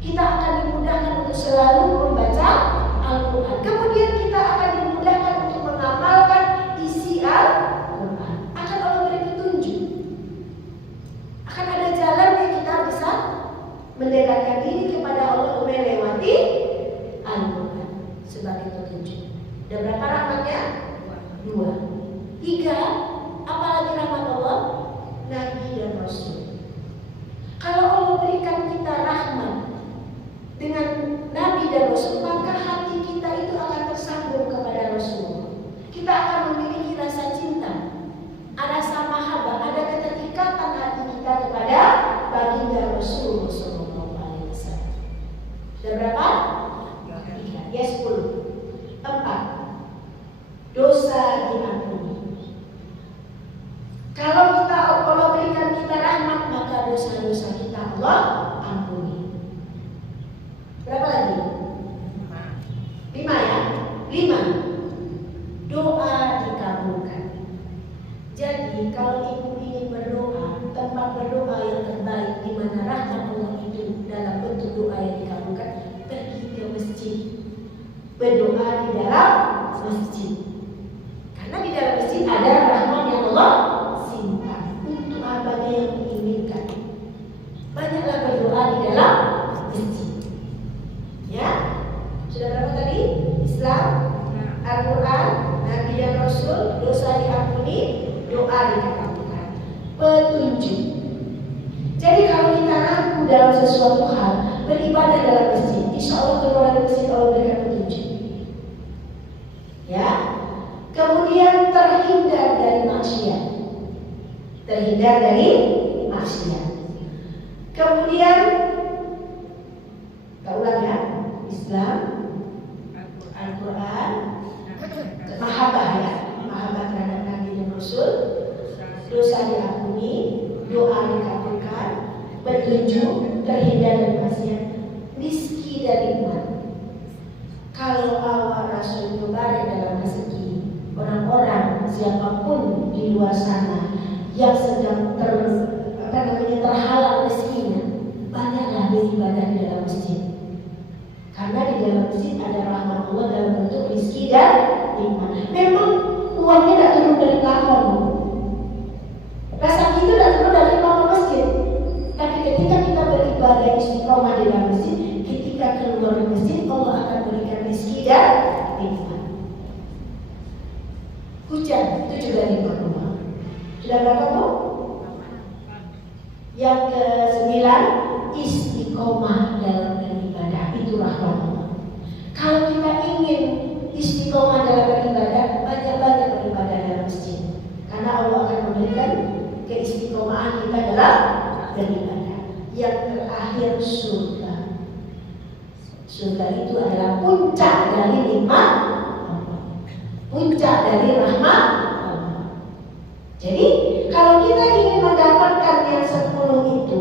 Kita akan dimudahkan untuk selalu membaca Al-Quran. Kemudian kita akan dimudahkan untuk mengamalkan isi Al-Quran. Akan Allah beri petunjuk. Akan ada jalan yang kita bisa mendekatkan diri kepada Allah melewati Al-Quran sebagai petunjuk. Ada berapa rahmatnya? 2. 3. Apalagi rahmat Allah? Nabi dan Rasul. Kalau Allah berikan kita rahmat dengan Nabi dan Rasul, maka hati kita itu akan tersambung kepada Rasul. Kita akan memiliki rasa cinta, rasa mahabbah, ada keterikatan hati kita kepada baginda Rasul Sallallahu Alaihi Wasallam. Sudah berapa? 3. Ya 10. 4. Dosa diampuni. Kalau kita Allah berikan kita rahmat, maka dosa-dosa kita Allah ampuni. Berapa lagi? 5 ya? 5. Doa dikabulkan. Jadi kalau ibu ingin berdoa, tempat berdoa yang terbaik di mana rahmat Allah itu dalam bentuk doa yang dikabulkan, pergi ke masjid. Berdoa di dalam masjid. Karena di dalam masjid ada rahmat yang Allah simpan untuk hamba yang menginginkan. Banyaklah berdoa di dalam masjid. Ya, sudah berapa tadi? Islam, Al-Quran, Nabi dan Rasul, dosa diampuni, doa dikabulkan, petunjuk. Jadi kalau kita ragu dalam sesuatu hal, beribadah dalam masjid, insya Allah keluar dari masjid Allah berikan petunjuk. Ya, kemudian terhindar dari maksiat, terhindar dari maksiat. Kemudian kita ulang ya, Islam, Al-Quran, mahabbah ya, mahabbah terhadap Nabi dan Rasul, dosa diampuni, doa dikabulkan, petunjuk, terhindar dari maksiat, rizki dan nikmat. Kalau awal Rasul berada dalam rezeki, orang-orang siapapun di luar sana yang sedang terhalang rezekinya, banyaklah beribadah di dalam masjid. Karena di dalam masjid ada rahmat Allah dalam bentuk rizki dan nikmat. Memang uangnya tidak turun dari plafon, rezeki itu tidak turun dari plafon masjid. Tapi ketika kita beribadah istiqomah di dalam masjid, ketika keluar dari masjid, Allah akan berikan rizki dan nikmat. Hujan itu juga nikmat Allah. Sudah berapa tuh? Yang ke-9, istiqomah dalam beribadah, itu rahmat Allah. Kalau kita ingin istiqomah dalam beribadah, banyak-banyak beribadah dalam masjid. Karena Allah akan memberikan keistiqomahan kita dalam beribadah. Yang terakhir surga. Surga itu adalah puncak dari nikmat Allah, puncak dari rahmat Allah. Jadi kalau kita ingin mendapatkan yang 10 itu,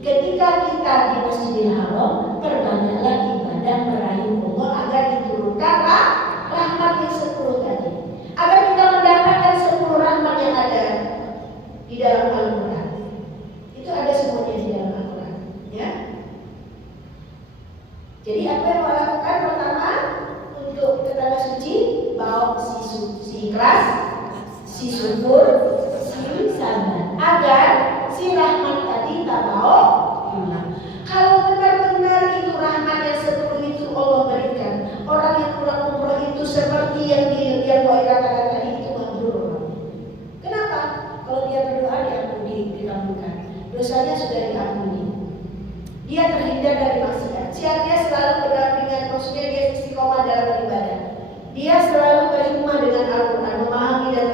ketika kita di Masjidil Haram, perbanyaklah ibadah merayu Allah agar diturunkan rahmat yang 10 tadi, agar kita mendapatkan 10 rahmat yang ada di dalam Al-Quran. Itu ada semuanya di dalam Al-Quran, ya. Jadi apa yang mau lakukan? Pertama, untuk ke tanah suci, bawa si ikhlas, si syukur, si sabar, agar si rahmat tadi tak bawa pulang. Kalau benar-benar itu rahmat yang 10 itu Allah berikan, orang yang pulang umroh itu seperti yang Boy katakan tadi, itu mabrur. Kenapa? Kalau dia berdoa dikabulkan. dosanya sudah diampuni. Dia terhindar dari maksiat. Dia selalu berdampingan, maksudnya dia istiqomah dalam beribadah. Dia selalu berhikmah dengan Al-Quran, memahami dan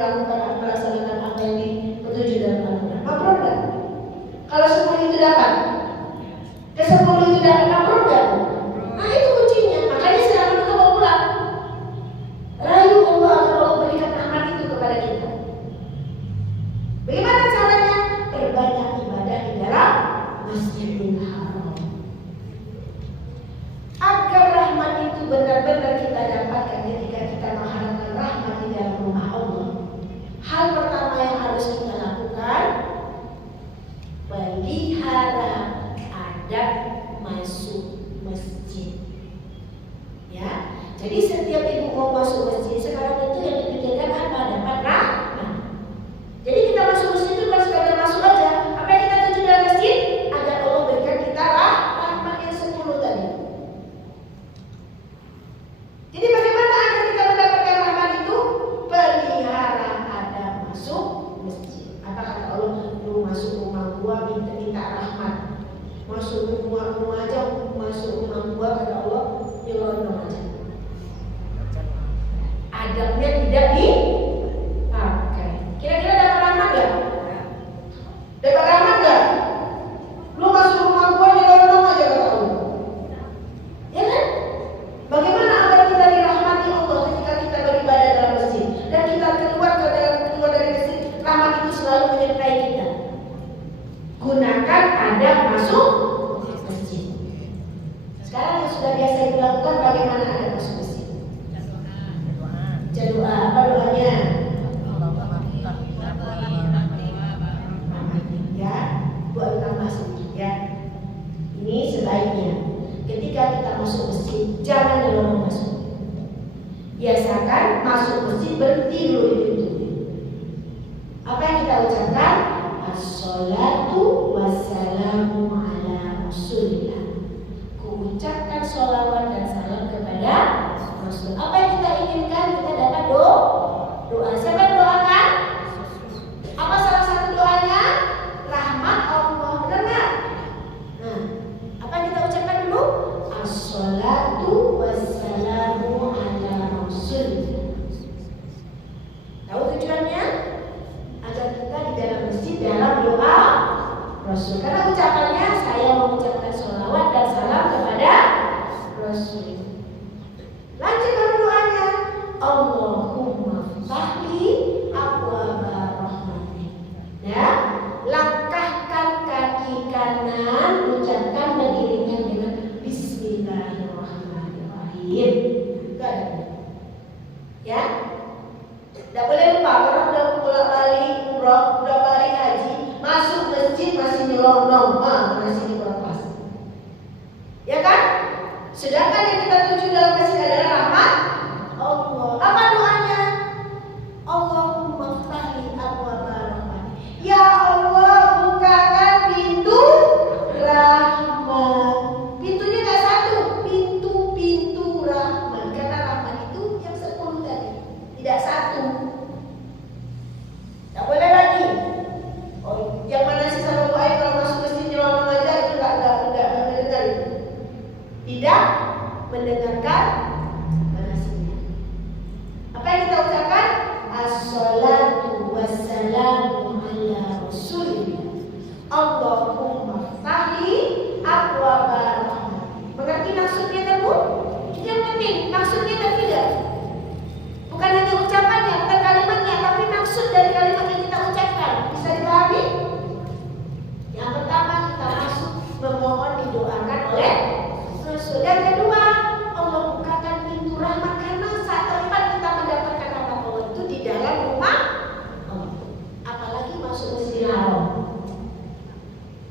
melaksanakan apa yang dituju dalam Al-Quran. Mabrur kan? Kalau 10 itu dapat, ke 10 itu dapat mabrur kan? Nah itu kuncinya. Makanya sedang kita mau pulang. Rayu Allah akan berikan rahmat itu kepada kita. Bagaimana caranya? Perbanyak ibadah di dalam Masjidil Haram. Agar rahmat itu benar-benar kita dapatkan ketika kita mengharapkan rahmat di dalam rumah Allah. Hal pertama yang harus kita lakukan, pelihara adab masuk masjid. Ya, jadi setiap ibu mau masuk masjid sekarang itu yang dipikirkan apa? Dapat rahmat. Jadi kita masuk masjid itu bukan sekadar masuk aja. Apa yang kita tuju dalam masjid? Agar Allah berikan kita rahmat yang 10 tadi. Jadi bagaimana agar kita mendapatkan rahmat itu? Pelihara adab masuk masjid. Apa kata Allah? Lu masuk rumah gua minta rahmat. Masuk rumah aja, masuk rumah gua kata Allah nyelonong aja. Adabnya tidak dipakai. Kira-kira dapat rahmat gak? Dapat rahmat gak? Lu masuk rumah gua nyelonong aja kata Allah. Ya kan? Bagaimana agar kita dirahmati Allah ketika kita beribadah dalam masjid dan kita keluar dari masjid, rahmat itu selalu menyertai kita. Gunakan adab masuk masjid. Sekarang yang sudah biasa dilakukan, bagaimana adab masuk masjid? Doa. Apa doanya? Ya, doa utama sedikit ya. Ini sebaiknya ketika kita masuk masjid, jangan nyelonong masuk. Biasakan masuk masjid berhenti dulu di pintu. Apa yang kita ucapkan? As-salatu wassalamu ala Rasulillah. Ku ucapkan sholawat dan salam kepada Rasul. Apa yang kita inginkan? Kita dapat doa. Siapa yang doakan? Apa salah satu doanya? Rahmat Allah. Benar nggak? Nah, apa yang kita ucapkan dulu? As-salatu wassalamu ala Rasulillah. Tahu tujuannya? Agar kita di dalam masjid dalam doa Rasul. Karena ucapannya saya mengucapkan sholawat dan salam kepada Rasul. Lanjut baru doanya. Allahumma ftahli abwaaba rahmatik. Ya, langkahkan kaki kanan, ucapkan berdirinya dengan Bismillahirrahmanirrahim. Ya, tidak boleh lupa. Orang udah pulang balik umroh, udah balik haji, masuk masjid masih nyelonong, masih dilepas. Ya kan? Sedangkan yang kita tuju dalam masjid adalah rahmat Allah. Apa doanya? Allahumma ftahli abwaaba rahmat. Ya Allah, bukakan pintu rahmat. Pintunya nggak satu, pintu rahmat. Karena rahmat itu yang 10 tadi, tidak satu. Tak boleh lagi. Oh, yang mana sih sama Bu Ayu kalau masuk masjid nyelonong aja itu enggak mendengar itu. Tidak mendengarkan manasnya. Apa yang kita ucapkan? As-salatu wassalamu ala Rasulillah. Allahumma ftahli abwaaba rahmat. Mengerti maksudnya kan Bu? Itu yang penting, maksudnya kan tidak. Bukan hanya ucapannya, bukan kalimatnya, tapi maksud dari kalimat yang kita ucapkan. Bisa dipahami? Yang pertama kita masuk memohon didoakan oleh Rasul. Dan kedua, Allah bukakan pintu rahmat karena saat tempat kita mendapatkan rahmat Allah itu di dalam rumah Allah. Apalagi masuk Masjidil Haram.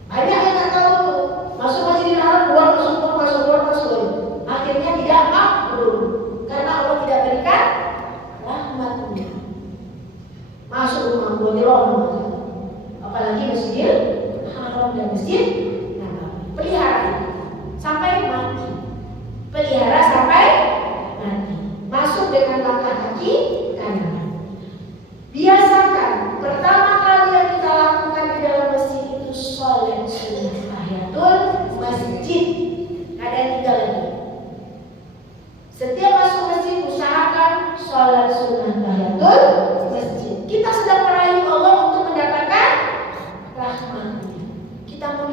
Banyak yang nggak tahu masuk Masjidil Haram, keluar masuk. Akhirnya tidak mabrur karena Allah tidak berikan rahmatnya. Masuk rumah gua nyelonong, apalagi Masjidil Haram dan Masjid Nabawi. Pelihara itu sampai mati. Pelihara sampai mati. Masuk dengan langkah kaki kanan. Biasakan pertama kali yang kita lakukan di dalam masjid itu sholat.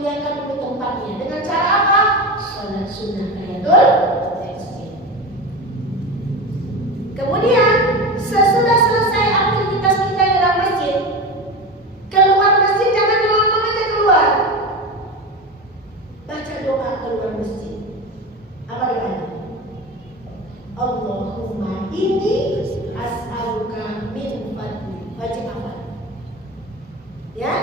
muliakan dulu tempatnya. Dengan cara apa? Sholat sunnah tahiyatul masjid. Kemudian sesudah selesai aktivitas kita di dalam masjid, keluar masjid jangan lama aja keluar. Baca doa keluar masjid. Apa doanya? Allahumma inni as'aluka min fadli. Baca apa? Ya.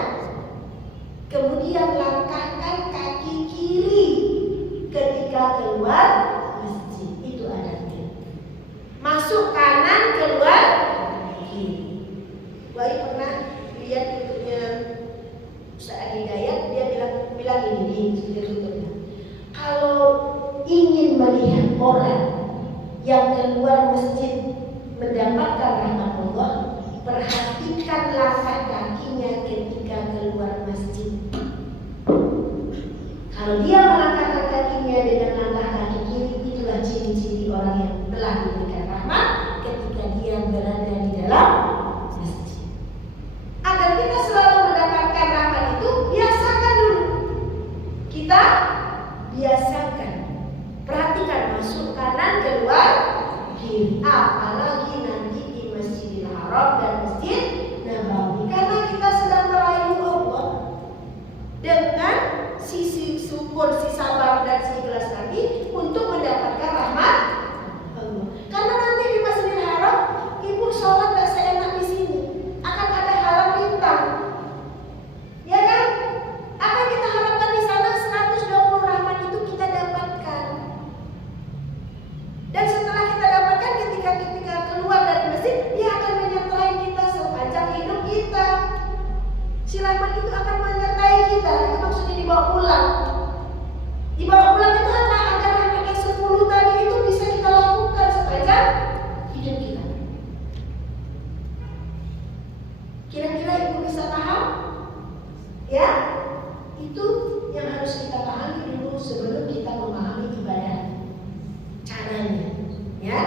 Kemudian langkahkan kaki kiri ketika keluar masjid. Itu adabnya. Masuk kanan, keluar kiri. Baik pernah lihat YouTube-nya Ustaz Adi Dayat, dia bilang ini di YouTube-nya. Kalau ingin melihat orang yang keluar masjid mendapatkan rahmat Allah, perhatikan langkah kakinya ketika keluar masjid. Kalau dia melangkahkan kakinya dengan langkah kaki kiri, itulah ciri-ciri orang yang telah diberikan rahmat ketika dia berada di dalam masjid. Agar kita selalu mendapatkan rahmat itu, biasakan dulu. Kita biasakan. Perhatikan masuk kanan, keluar kiri. Apalagi nanti di Masjidil Haram dan Masjid Nabawi, karena kita sedang merayu Allah dengan sisi syukur, sisi sabar dan sisi ikhlas tadi untuk mendapatkan rahmat Allah. Karena nanti di Masjidil Haram, ibu sholat gak seenak di sini, akan ada halang bintang, ya kan? Apa yang kita harapkan di sana 120 rahmat itu kita dapatkan. Dan setelah kita dapatkan, ketika keluar dari masjid, dia akan menyertai kita sepanjang hidup kita. Si rahmat itu akan menyertai kita. Itu maksudnya dibawa pulang. Dibawa pulang itu apa? Agar rahmat yang 10 tadi itu bisa kita lakukan sepanjang hidup kita. Kira-kira ibu bisa paham? Ya? Itu yang harus kita pahami dulu sebelum kita memahami ibadah. Caranya, ya.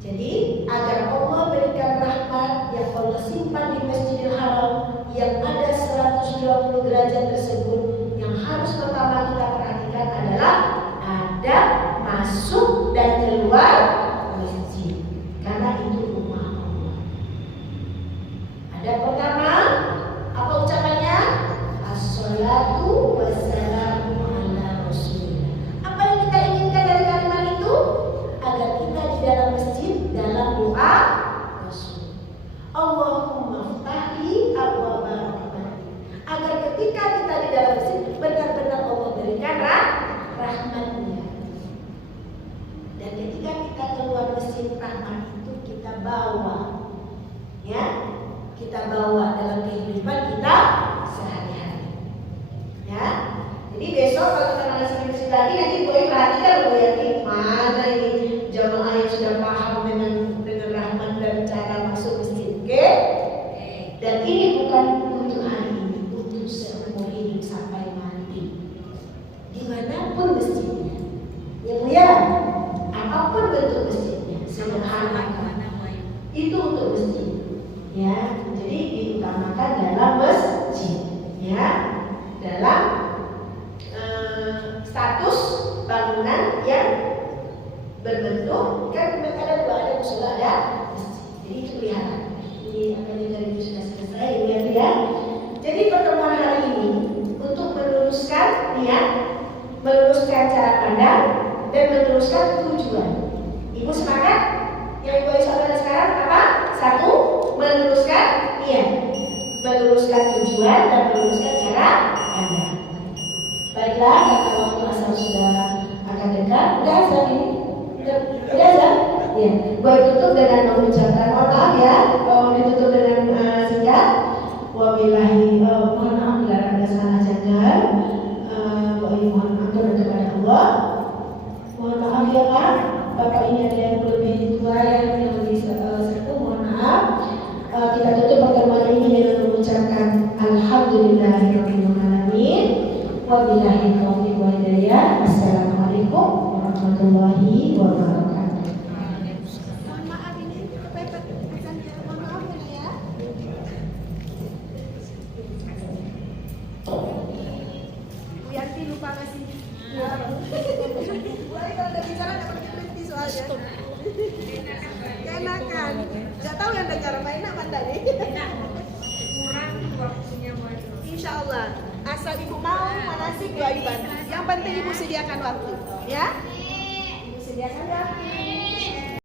Jadi agar Allah berikan rahmat yang Allah simpan di Masjidil Haram yang ada 120 derajat tersebut, yang harus pertama kita perhatikan adalah adab masuk dan keluar masjid, karena itu rumah Allah. Adab pertama, apa ucapannya? As-salatu wassalamu ala rasulillah. Apa yang kita inginkan dari kalimat itu? Agar kita di dalam masjid dalam doa Rasul, Allahumma ftahli abwaaba rahmatik. Agar ketika kita di dalam masjid benar-benar Allah berikan rahmatnya. Dan ketika kita keluar masjid, rahmat itu kita bawa, ya, kita bawa dalam kehidupan kita sehari-hari, ya. Jadi besok kalau kita masuk masjid lagi, nanti boleh perhatikan loh ya, mana ini jamaah yang sudah paham dengan rahmat dan cara masuk masjid, oke? Dan ini bukan untuk hari ini, untuk seumur hidup sampai mati, dimanapun masjidnya, ya Bu ya, apapun bentuk masjidnya, sederhana itu untuk masjid, ya. Jadi diutamakan dalam masjid, ya, dalam status bangunan yang berbentuk, kan ada dua, ada musola, ada masjid. Jadi itu kelihatan. Ini akan dari sudah selesai, ya. Jadi pertemuan hari ini untuk meluruskan niat, meluruskan cara pandang, dan meluruskan tujuan. Ibu sepakat? Yang ibu sampaikan sekarang apa? Satu, meluruskan niat, meluruskan tujuan, dan meluruskan cara pandang. Baiklah, karena waktu asal sudah akan dekat. Udah azan ini? Udah azan? Ya. Gue tutup dengan mengucapkan mohon maaf ya. Ditutup dengan singkat. Wabillahi mohon maaf bila ada salah jaga. Mohon maaf kepada Allah. Mohon maaf ya Pak. Bapak ini ada yang lebih tua yang lebih satu. Mohon maaf. Kita tutup pertemuan ini dengan mengucapkan Alhamdulillahirabbil alamin. Wabillahi taufiq wal hidayah. Assalamualaikum warahmatullahi wabarakatuh. Mohon maaf ini kepepet azannya. Mohon maaf ya. makasih. Mulai kalau udah bicara nggak pakai berhenti soalnya. Keenakan. Nggak tahu yang dengar apa enak Manda nih. Kurang waktunya buat Insya Allah. Asal ibu mau manasik kewajiban. Yang penting ibu sediakan waktu, ya. Ibu sediakan waktu.